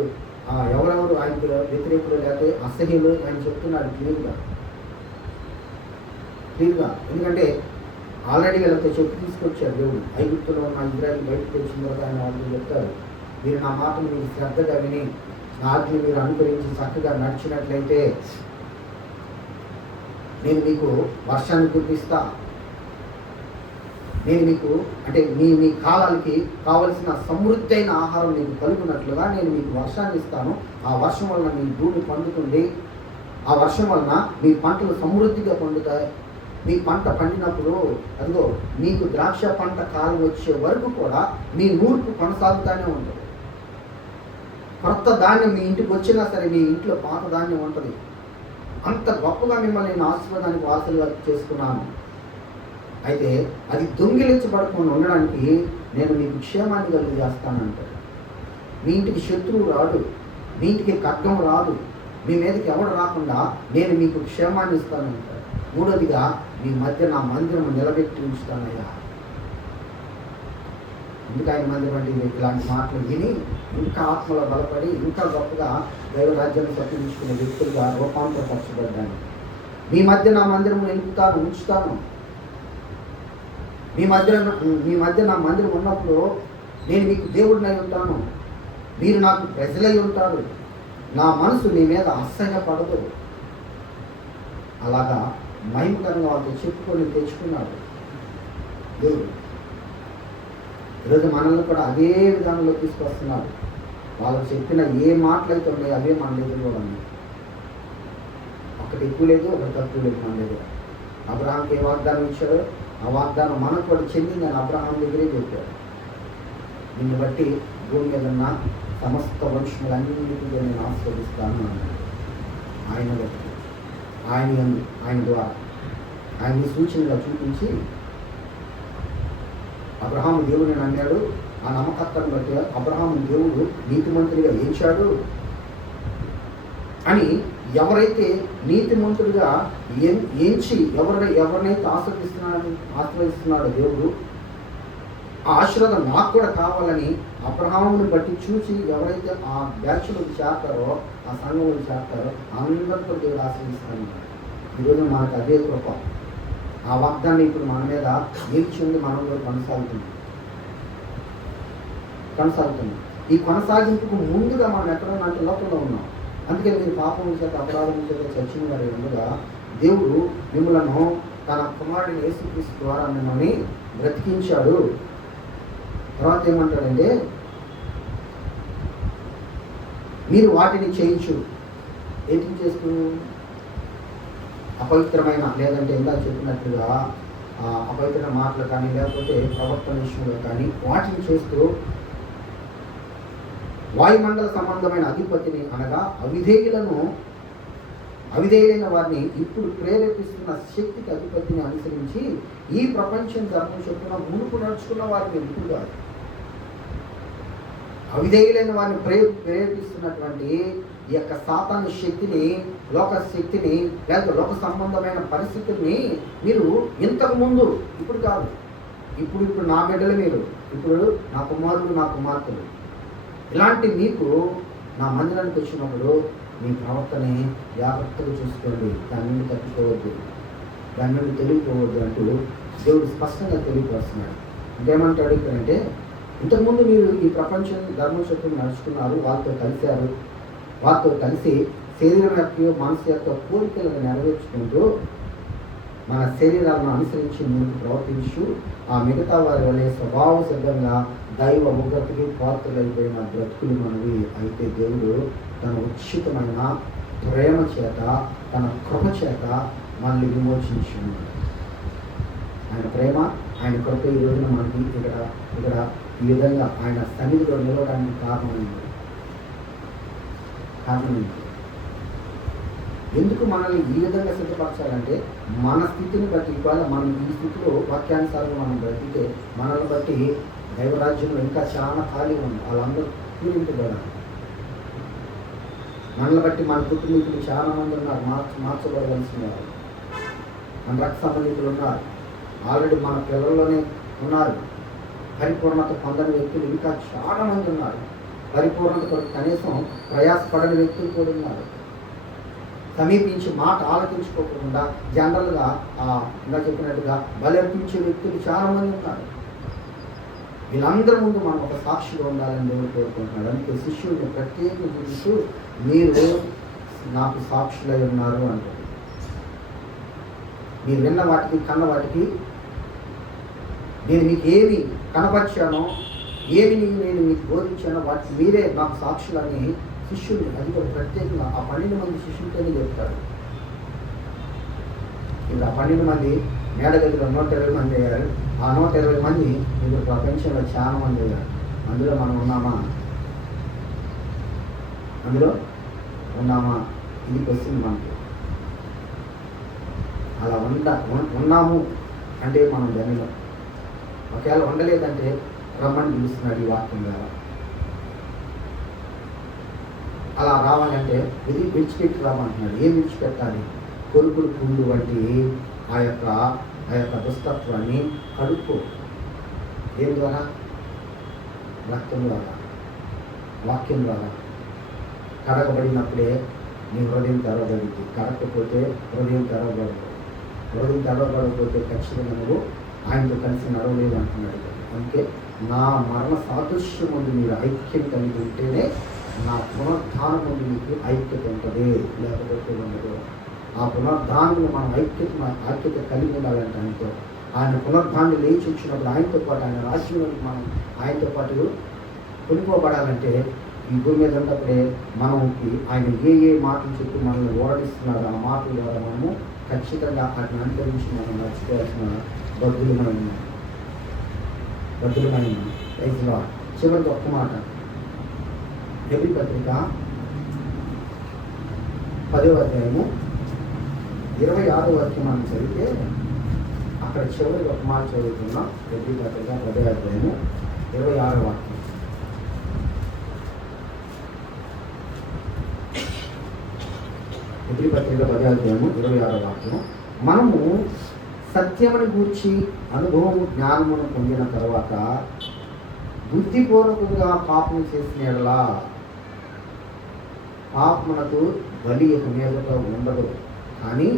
ఎవరెవరు ఆయనకు వ్యతిరేకులు లేకపోతే అసహ్యులు ఆయన చెప్తున్నాడు క్లియర్గా. ఎందుకంటే ఆల్రెడీ వీళ్ళతో చెప్పి తీసుకొచ్చారు దేవుడు. ఐగుప్తులో ఉన్న ఇజ్రాయిల్ బయటకు వచ్చిన తర్వాత ఆయన వాళ్ళకి చెప్తారు, మీరు నా మాటను మీరు శ్రద్ధగా విని నా ఆజ్ఞలు మీరు అనుకరించి చక్కగా నడిచినట్లయితే నేను మీకు వర్షాన్ని కురిపిస్తా, నేను మీకు అంటే మీ కాలాలకి కావలసిన సమృద్ధి అయిన ఆహారం మీకు కలుగునట్లుగా నేను మీకు వర్షాన్ని ఇస్తాను. ఆ వర్షం వలన మీ భూమి పండుతుంది. ఆ వర్షం వలన మీ పంటలు సమృద్ధిగా పండుతాయి. మీ పంట పండినప్పుడు అదిగో మీకు ద్రాక్ష పంట కాలం వచ్చే వరకు కూడా మీ నూర్పు కొనసాగుతూనే ఉంటుంది. కొత్త ధాన్యం మీ ఇంటికి వచ్చినా సరే మీ ఇంట్లో పాత ధాన్యం ఉంటుంది. అంత గొప్పగా మిమ్మల్ని నేను ఆశీర్వాదానికి వారసులుగా చేసుకున్నాను. అయితే అది దొంగిలించబడకుండా ఉండడానికి నేను మీకు క్షేమాన్ని కలిగి చేస్తానంటాడు. మీ ఇంటికి శత్రువు రాడు, మీ ఇంటికి ఖడ్గం రాదు, మీ మీదకి ఎవడు రాకుండా నేను మీకు క్షేమాన్ని ఇస్తానంటాడు. మూడోదిగా మీ మధ్య నా మందిరం నిలబెట్టి ఉంచుతానయ్యా. ఎందుకు ఆయన మందిరం అంటే ఇలాంటి మాటలు విని ఇంకా ఆత్మలో బలపడి ఇంకా గొప్పగా దైవరాజ్యాన్ని సత్యించుకునే వ్యక్తులుగా రూపాంతరపరచబడ్డాను. మీ మధ్య నా మందిరం నిలుపుతాను, ఉంచుతాను. మీ మధ్య నా మందిరం ఉన్నప్పుడు నేను మీకు దేవుడినై ఉంటాను, మీరు నాకు ప్రజలై ఉంటారు, నా మనసు మీ మీద అసహ్యపడదు. అలాగా మహిమకరంగా వాళ్ళతో చెప్పుకొని తెచ్చుకున్నాడు దేవుడు. ఈరోజు మనల్ని కూడా అదే విధానంలో తీసుకొస్తున్నాడు. వాళ్ళకి చెప్పిన ఏ మాటలైతే ఉన్నాయో అవే మన దగ్గర కూడా ఉన్నాయి. ఒకటి ఎక్కువ లేదు, ఒకటి తక్కువ లేదు మన దగ్గర. అబ్రహాంకి ఏ వాగ్దానం ఇచ్చాడో ఆ వాగ్దానం మనకు కూడా చెందిందని అబ్రహాం దగ్గరే చెప్పాడు. దీన్ని బట్టి భూమి మీద ఉన్న సమస్త వంశములన్నింటినీ నేను ఆస్వాదిస్తాను అన్నాడు. ఆయన బట్టి ఆయన ద్వారా ఆయన్ని సూచనగా చూపించి అబ్రహాము దేవుడిని నమ్మాడు. ఆ నమ్మకత్వాన్ని బట్టి అబ్రహాము దేవుడు నీతిమంతుడిగా ఎంచాడు అని ఎవరైతే నీతిమంతుడిగా ఎంచి ఎవరినైతే ఆశ్రయిస్తున్నాడో దేవుడు ఆ ఆశీర్వాదం నాకు కూడా కావాలని అబ్రహాముని బట్టి చూసి ఎవరైతే ఆ బ్యాచ్లోకి చేస్తారో ఆ సంఘంలోకి చేస్తారో అందరితో దేవుడు ఆశ్రయిస్తాను. ఈరోజు మనకు అదే కృప. ఆ వాగ్దాన్ని ఇప్పుడు మన మీద నిలిచి ఉంది, మనం కూడా కొనసాగుతుంది. ఈ కొనసాగింపుకు ముందుగా మనం ఎక్కడన్నా అంటే లోపల ఉన్నాం. అందుకని మీరు పాపం చేత అపరాధం చేత చచ్చిన వారి ఉండగా దేవుడు మిమ్మలను తన కుమారుడిని యేసుక్రీస్తు ద్వారా మిమ్మల్ని బ్రతికించాడు. తర్వాత ఏమంటాడంటే మీరు వాటిని చేయించు. ఏంటి చేస్తూ అపవిత్రమైన లేదంటే ఎలా చెప్పినట్లుగా అపవిత్ర మాటలు కానీ లేకపోతే ప్రవర్తన విషయంలో కానీ వాటిని చేస్తూ వాయుమండల సంబంధమైన అధిపతిని అనగా అవిధేయులైన వారిని ఇప్పుడు ప్రేరేపిస్తున్న శక్తికి అధిపతిని అనుసరించి ఈ ప్రపంచం ధర్మం చొప్పున మునుపు నడుచుకున్న వారిని ఇప్పుడు కాదు, అవిధేయులైన వారిని ప్రేరేపిస్తున్నటువంటి ఈ యొక్క సాతాను శక్తిని, లోక శక్తిని లేదా లోక సంబంధమైన పరిస్థితుల్ని మీరు ఇంతకు ముందు ఇప్పుడు కాదు, ఇప్పుడు నా బిడ్డలు మీరు, ఇప్పుడు నా కుమారులు నా కుమార్తెలు, ఇలాంటి మీకు నా మందిరానికి వచ్చినప్పుడు మీ ప్రవర్తనే జాగ్రత్తగా చూసుకోండి, దాని నుండి తప్పిపోవద్దు, దాని నుండి తెలియపోవద్దు అంటూ దేవుడు స్పష్టంగా తెలియపరుస్తున్నాడు. ఇంకేమంటాడు ఇక్కడంటే ఇంతకుముందు మీరు ఈ ప్రపంచం ధర్మశక్తిని నడుచుకున్నారు, వాళ్ళతో కలిసి శరీరం యొక్క మనసు యొక్క కోరికలను నెరవేర్చుకుంటూ మన శరీరాలను అనుసరించి ముందుకు ప్రవర్తించు ఆ మిగతా వారి వల్లే స్వభావ సిద్ధంగా దైవ ఉగ్రతకి పాత్రలైపోయిన బ్రతుకులు మనవి. అయితే దేవుడు తన ఉచితమైన ప్రేమ చేత తన కృప చేత మనల్ని విమోచించున్నాడు. ఆయన ప్రేమ ఆయన కృప ఈ రోజున మనకి ఇక్కడ ఈ విధంగా ఆయన సన్నిధిలో నిలవడానికి కారణమైంది. ఎందుకు మనల్ని ఈ విధంగా సిద్ధపరచాలంటే మన స్థితిని బట్టి, ఇవాళ మనం ఈ స్థితిలో వాక్యానుసారంగా మనం బ్రతికితే మనల్ని బట్టి దైవరాజ్యంలో ఇంకా చాలా ఖాళీ ఉంది, వాళ్ళందరూ పూరింపబడాలి. మనల్ని బట్టి మన కుటుంబీకులు చాలా మంది ఉన్నారు, మార్చబడవలసిన వారు, మన రక్త సంబంధికులు ఉన్నారు, ఆల్రెడీ మన పిల్లల్లోనే ఉన్నారు, పరిపూర్ణత పొందని వ్యక్తులు ఇంకా చాలా మంది ఉన్నారు. పరిపూర్ణత కొరకు కనీసం ప్రయాసపడని వ్యక్తులు కూడా ఉన్నారు. సమీపించి మాట ఆలకించుకోకుండా జనరల్గా ఇంకా చెప్పినట్టుగా బలర్పించే వ్యక్తులు చాలామంది ఉన్నారు. వీళ్ళందరి ముందు మనం ఒక సాక్షిగా ఉండాలని దేవుడు కోరుకుంటున్నాడు. అందుకే శిష్యుడిని ప్రత్యేకించు మీరు నాకు సాక్షులై ఉన్నారు అంటారు. మీరు విన్న వాటికి కన్న వాటికి నేను మీకు ఏమి కనపరిచానో, ఏమి నేను మీకు బోధించానో వాటికి మీరే నాకు సాక్షులని శిష్యులు, అది కూడా ప్రత్యేకంగా ఆ 12 మంది శిష్యులతోనే చెప్తారు. ఇంకా 12 మంది మేడగదిలో 120 మంది అయ్యారు. ఆ 120 మంది ఇప్పుడు ప్రపంచంలో చాలా మంది అయ్యారు. అందులో మనం ఉన్నామా? ఇది క్వశ్చన్ మనకి. అలా ఉన్నాము అంటే మనం ధనిలో. ఒకవేళ ఉండలేదంటే రమ్మని పిలుస్తున్నాడు ఈ వాక్యం ద్వారా. అలా రావాలంటే ఇది విడిచిపెట్టి రామంటున్నాడు. ఏం విడిచిపెట్టాలి? కొరుకుడు పుండు వంటి ఆ యొక్క దుస్తత్వాన్ని కడుక్కో. దేని ద్వారా? రక్తం ద్వారా, వాక్యం ద్వారా. కడగబడినప్పుడే నీ హృదయం తెరవబడింది. కడకపోతే హృదయం తెరవబడదు. హృదయం తెరవబడకపోతే ఖచ్చితంగా నువ్వు ఆయనతో కలిసి నడవలేదు అంటున్నాడు. అందుకే నా మరణ సాదృశ్యం ముందు మీరు ఐక్యం కలిగి ఉంటేనే నా పునరుద్ధానం ముందు మీకు ఐక్యత ఉంటుంది, లేకపోతే ఉండదు. ఆ పునరుద్ధానంలో మనం ఐక్యత కలిగి ఉండాలంటే ఆయనతో. ఆయన పునరుద్ధాన్ని లేచి వచ్చినప్పుడు ఆయనతో పాటు, ఆయన రాజ్యంలోకి మనం ఆయనతో పాటు కొనుక్కోబడాలంటే ఈ భూమి మీద ఉన్నప్పుడే మనకి ఆయన ఏ మాటలు చెప్పి మనల్ని ఓరడిస్తున్నారో ఆ మాటల ద్వారా మనము ఖచ్చితంగా వాటిని అనుసరించి మనం నడుచుకోవాల్సిన బద్దులమై ఉన్నాం. రైతులో చివరికి ఒక్క మాట, హెబ్రీ పత్రిక 10వ అధ్యాయము 26వ వాక్యం మనం చదివితే అక్కడ చివరికి ఒక మాట చదువుతున్నాం. హెబ్రీ పత్రిక 10వ అధ్యాయము 26వ వాక్యం. హెబ్రీ పత్రిక 10వ అధ్యాయము 26వ వాక్యం. మనము సత్యముని గూర్చి అనుభవము జ్ఞానమును పొందిన తర్వాత బుద్ధిపూర్వకంగా పాపం చేసిన యెడల పాపమునకు బలి మీదట ఉండదు. కానీ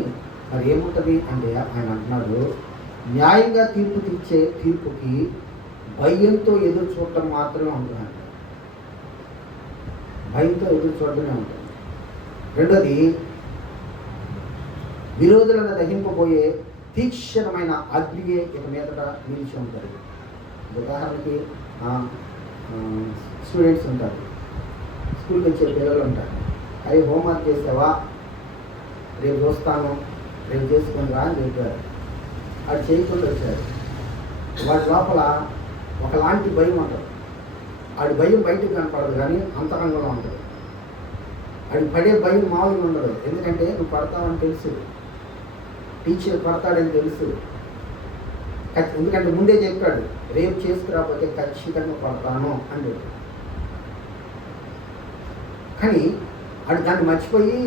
మరి ఏముంటుంది అంటే ఆయన అంటున్నాడు, న్యాయంగా తీర్పు తీర్చే తీర్పుకి భయంతో ఎదురు చూడటం మాత్రమే ఉంటుంది. భయంతో ఎదురు చూడటమే ఉంటుంది. రెండోది, విరోధులను దహింపబోయే తీక్షణమైన అగ్నియే ఇక మీదట నిలిచి ఉంటుంది. ఉదాహరణకి స్టూడెంట్స్ ఉంటారు, స్కూల్కి వచ్చే పిల్లలు ఉంటారు. అవి హోంవర్క్ చేసావా, రేపు చూస్తాను, రేపు చేసుకుని రా అని చెప్పారు. అది చేయకుండా వచ్చారు. వాటి లోపల ఒకలాంటి భయం ఉంటుంది. వాడి భయం బయటకు కనపడదు కానీ అంతరంగంలో ఉంటుంది. అది పడే భయం మామూలుగా ఉండదు. ఎందుకంటే నువ్వు పడతావని తెలుసు, టీచర్ పడతాడని తెలుసు. ఎందుకంటే ముందే చెప్పాడు, రేపు చేసుకురాకపోతే ఖచ్చితంగా పడతాను అని. కానీ అది దాన్ని మర్చిపోయి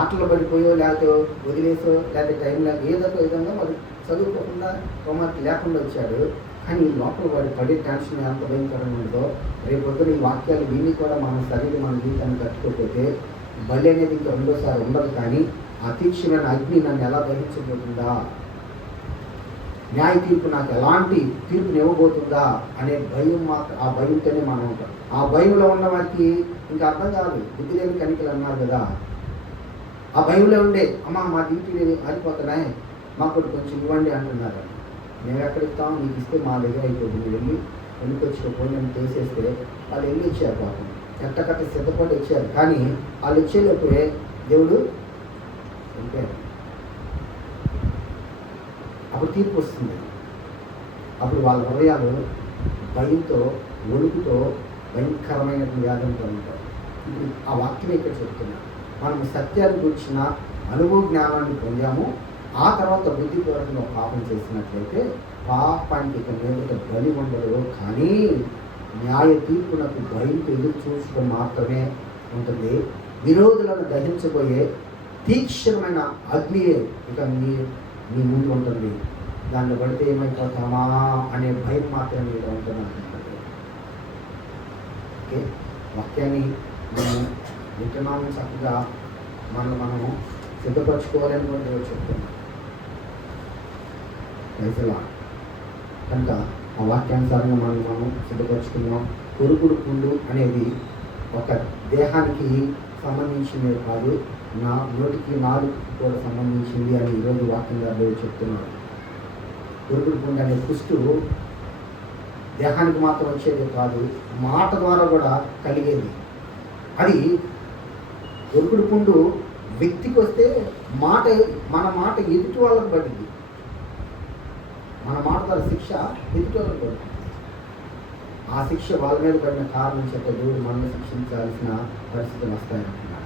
ఆటలు పడిపోయో, లేకపోతే వదిలేసో, లేకపోతే టైం లేక ఏదో ఒక విధంగా వాడు చదువుకోకుండా హోంవర్క్ లేకుండా వచ్చాడు. కానీ లోపల వాడు పడే టెన్షన్ ఎంత భయంకరంగా ఉందో, రేపు పొద్దున ఈ వాక్యాలు విని కూడా మన శరీరం మన జీవితాన్ని కట్టుకోకపోతే బలి అనేది ఇంకా రెండోసారి ఉండదు. కానీ ఆ తీక్షణమైన అగ్ని నన్ను ఎలా గ్రహించబోతుందా, న్యాయ తీర్పు నాకు ఎలాంటి తీర్పుని ఇవ్వబోతుందా అనే భయం ఆ భయంతోనే మనం ఉంటాం. ఆ భయంలో ఉన్న వారికి ఇంకా అర్థం కాదు. బుద్ధి లేని కనికలు అన్నారు కదా, ఆ భయంలో ఉండే అమ్మ మా డ్యూటీ ఆరిపోతున్నాయి, మాకు కొంచెం ఇవ్వండి అంటున్నారు. మేము ఎక్కడ ఇస్తాం, నీకు ఇస్తే మా దగ్గర అయిపోతుంది, వెళ్ళి వెనుకొచ్చుకోపోయి మేము చేసేస్తే వాళ్ళు వెళ్ళి ఇచ్చారు. పాపం ఎట్టకట్ట సిద్ధపడి ఇచ్చారు. కానీ వాళ్ళు ఇచ్చేటప్పుడే దేవుడు అంటే అప్పుడు తీర్పు వస్తుంది. అప్పుడు వాళ్ళ హృదయాలు భయంతో, ఒడుకుతో, భయంకరమైన వ్యాధంతో ఉంటారు. ఇప్పుడు ఆ వాక్యం ఇక్కడ చెప్తున్నా, మనం సత్యాన్ని గురించిన అనుభవ జ్ఞానాన్ని పొందాము. ఆ తర్వాత బుద్ధిపూర్వకంగా పాపం చేసినట్లయితే పాపానికి ఇక మీద బలి ఉండదు. కానీ న్యాయ తీర్పునకు భయంతో ఎదురు చూసుకోవడం మాత్రమే ఉంటుంది. విరోధులను దహించబోయే తీక్షణమైన అగ్నియే ఇక మీ ముందు ఉంటుంది. దాన్ని పడితే ఏమైపోతామా అనే భయం మాత్రమే మీద ఉంటుంది. ఓకే, వాక్యాన్ని మనం వింటున్నాము, చక్కగా మనము సిద్ధపరచుకోవాలని కూడా దేవుడు చెప్తున్నాం. రైతులా కనుక ఆ వాక్యానుసారంగా మనం సిద్ధపరచుకున్నాం. కొరుకుడు పుండు అనేది ఒక దేహానికి సంబంధించినది కాదు, నా నోటికి నాలుగుకి కూడా సంబంధించింది అని ఈరోజు వాక్యంగా దేవుడు చెప్తున్నాడు. కొరుకుడు పుండు అనే కుష్టు దేహానికి మాత్రం వచ్చేది కాదు, మాట ద్వారా కూడా కలిగేది. అది కొరుకుడు పుండు వ్యక్తికి వస్తే మన మాట ఎదుటి వాళ్ళకు పడింది. మన మాట ద్వారా శిక్ష ఎదుటి వాళ్ళకు పడింది. ఆ శిక్ష వాళ్ళ మీద పడిన కారణం చేత దేవుడు మనల్ని శిక్షించాల్సిన పరిస్థితులు వస్తాయంటున్నాడు.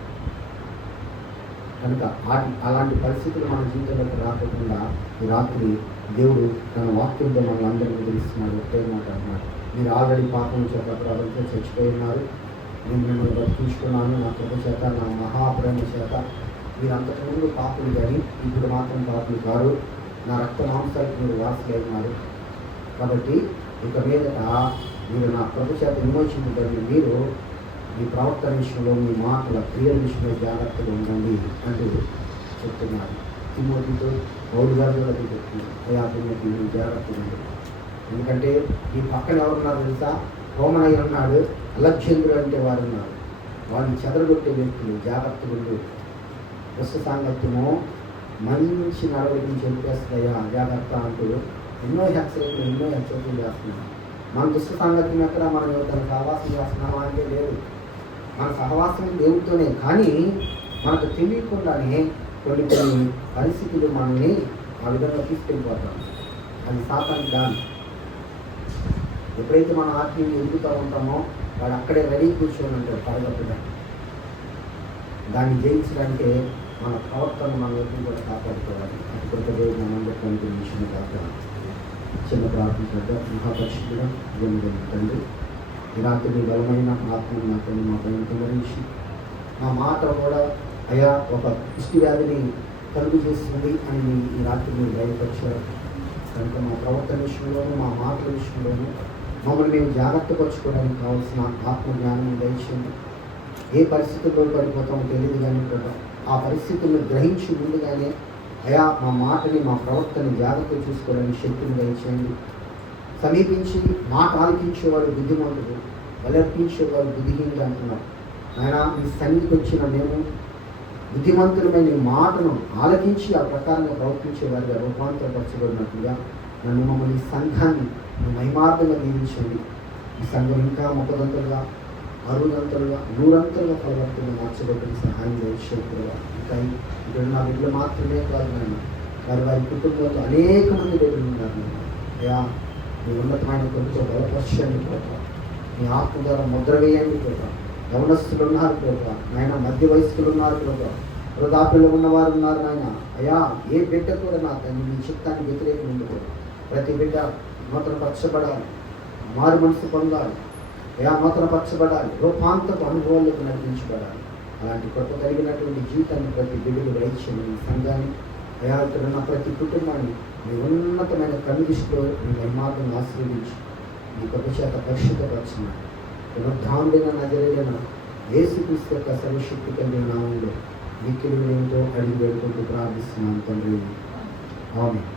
కనుక అలాంటి పరిస్థితులు మన జీవితంలోకి రాకుండా ఈ రాత్రి దేవుడు తన వాక్యంతో మనల్ని అందరికీ తెలుస్తున్నాడు. ఒకే మాట అన్నాడు, మీరు ఆల్రెడీ పాపం చేత అపరాధంతో చచ్చిపోయి ఉన్నారు, నేను మిమ్మల్ని బతికించుకున్నాను నా కృప చేత, నా మహాప్రేమ చేత. మీరు అంతకుముందు పాపులు కానీ ఇప్పుడు మాత్రం పాపులు కాదు, నా రక్త మాంసాలకు మీరు వారసులై ఉన్నారు. కాబట్టి ఇక మీదట మీరు నా కృప చేత విమోచించబడిన మీరు మీ ప్రవర్తన విషయంలో, మీ మాటల క్రియల విషయంలో జాగ్రత్తగా ఉండండి అంటూ చెప్తున్నారు. తిమోతితో పౌలు గారు కూడా చెప్తున్నారు, అయా తిమోతి మీరు జాగ్రత్తగా ఉండండి. ఎందుకంటే ఈ పక్కన ఎవరున్నారు తెలుసా? హోమనయ్య ఉన్నాడు, అలక్ష్యంద్రుడు అంటే వారు ఉన్నారు. వాళ్ళని చెదరగొట్టే వ్యక్తులు, జాగ్రత్తగా ఉండు. దుష్ట సాంగత్యము మంచి నడవడిని చెప్పేస్తాయా, జాగ్రత్త అంటూ ఎన్నో హెచ్చరికలు చేస్తున్నాం. మన దుష్ట సాంగత్యం ఎక్కడ? మనం తన సహవాసం చేస్తున్నామా అంటే లేదు. మన సహవాసం దేవుడితోనే, కానీ మనకు తెలియకుండానే కొన్ని పరిస్థితులు మనల్ని ఆ విధంగా తీసుకెళ్ళిపోతాం. అది సాతాను దాని. ఎప్పుడైతే మనం ఆత్మీయులు ఎదుగుతూ ఉంటామో వాడు అక్కడే రెడీ కూర్చొని ఉంటాడు పరగట్టుగా. దాన్ని జయించడానికి మన ప్రవర్తన మనం ఎప్పుడు కూడా కాపాడుకోవాలి. అప్పుడు దేవుడు మనందరూ కొన్ని విషయం కాక చిన్న ప్రార్థన మహాపరిశుద్ధుగా తండ్రి, ఈ రాత్రి మీ బలమైన ఆత్మను మాత్రం మా పైన కుమరించి మా మాట కూడా అయా ఒక కుష్టి వ్యాధిని కలుగు చేస్తుంది అని ఈ రాత్రి మీరు బయలుపరిచారు. కనుక మా ప్రవర్తన విషయంలోనూ మా మాటల విషయంలోనూ మమ్మల్ని మేము జాగ్రత్త పరచుకోవడానికి కావాల్సిన ఆత్మజ్ఞానం దయచేయండి. ఏ పరిస్థితుల్లో పడిపోతామో తెలియదు కానీ కూడా ఆ పరిస్థితులను గ్రహించి ముందుగానే అయా మా మాటని మా ప్రవర్తనని జాగ్రత్త చూసుకోవడానికి శక్తిని దయచేయండి. సమీపించి మాట ఆలకించేవాడు బుద్ధిమంతుడు, వెలర్పించేవాడు బుద్ధిహీనుడు అంటున్నారు. ఆయన మీ సన్నిధికి వచ్చిన మేము బుద్ధిమంతులమైన మాటను ఆలకించి ఆ ప్రకారంగా ప్రవర్తించేవారిగా రూపాంతరపరచబడినట్లుగా నన్ను మమ్మల్ని ఈ సంఘాన్ని మీ మహిమార్థంగా దీవించండి. ఈ సంఘం ఇంకా 30 60 100 పరివర్తనగా మార్చబడిన సహాయం చేసేట్టుగా ఇంకా ఇక్కడ నా బిడ్డలు మాత్రమే కాదు నాయన, వారి కుటుంబంలో అనేక మంది బిడ్డలు ఉన్నారు నాయన. అయా మీ ఉన్నతమైన కొద్దిగా బలపరచండి పోతా, మీ ఆత్మ ద్వారా ముద్ర వేయండి పోతా. యవనస్తులు ఉన్నారు పోతా నాయన, మధ్య వయస్కులు ఉన్నారు పోతా, వృద్ధాప్యులు ఉన్నవారు ఉన్నారు నాయన. అయా ఏ బిడ్డ కూడా నా తండ్రి మీ చిత్తానికి వ్యతిరేకం ఉండదు. ప్రతి బిడ్డ నూతనపరచబడాలి, మారు మనసు పొందాలి, అయా నూతనపరచబడాలి, రూపాంతపు అనుభవాలకు నడిపించబడాలి. అలాంటి కొత్త కలిగినటువంటి జీవితాన్ని ప్రతి బిడ్డలు గ్రహించండి. ఈ సంఘాన్ని అయా ఇక్కడ ఉన్న ప్రతి కుటుంబాన్ని మీ ఉన్నతమైన కనుదృష్టిలో మీ మహిమార్గం ఆశీర్వదించి మీ కొత్త చేత పరిశుద్ధపరచిన పునరుద్ధానుడైన నజరేయుడైన యేసుక్రీస్తు యొక్క సర్వశక్తి కలిగిన నామంలో మిక్కిలి వినయంతో అడిగి వేడుకుంటూ ప్రార్థిస్తున్నాను తండ్రి. ఆమేన్.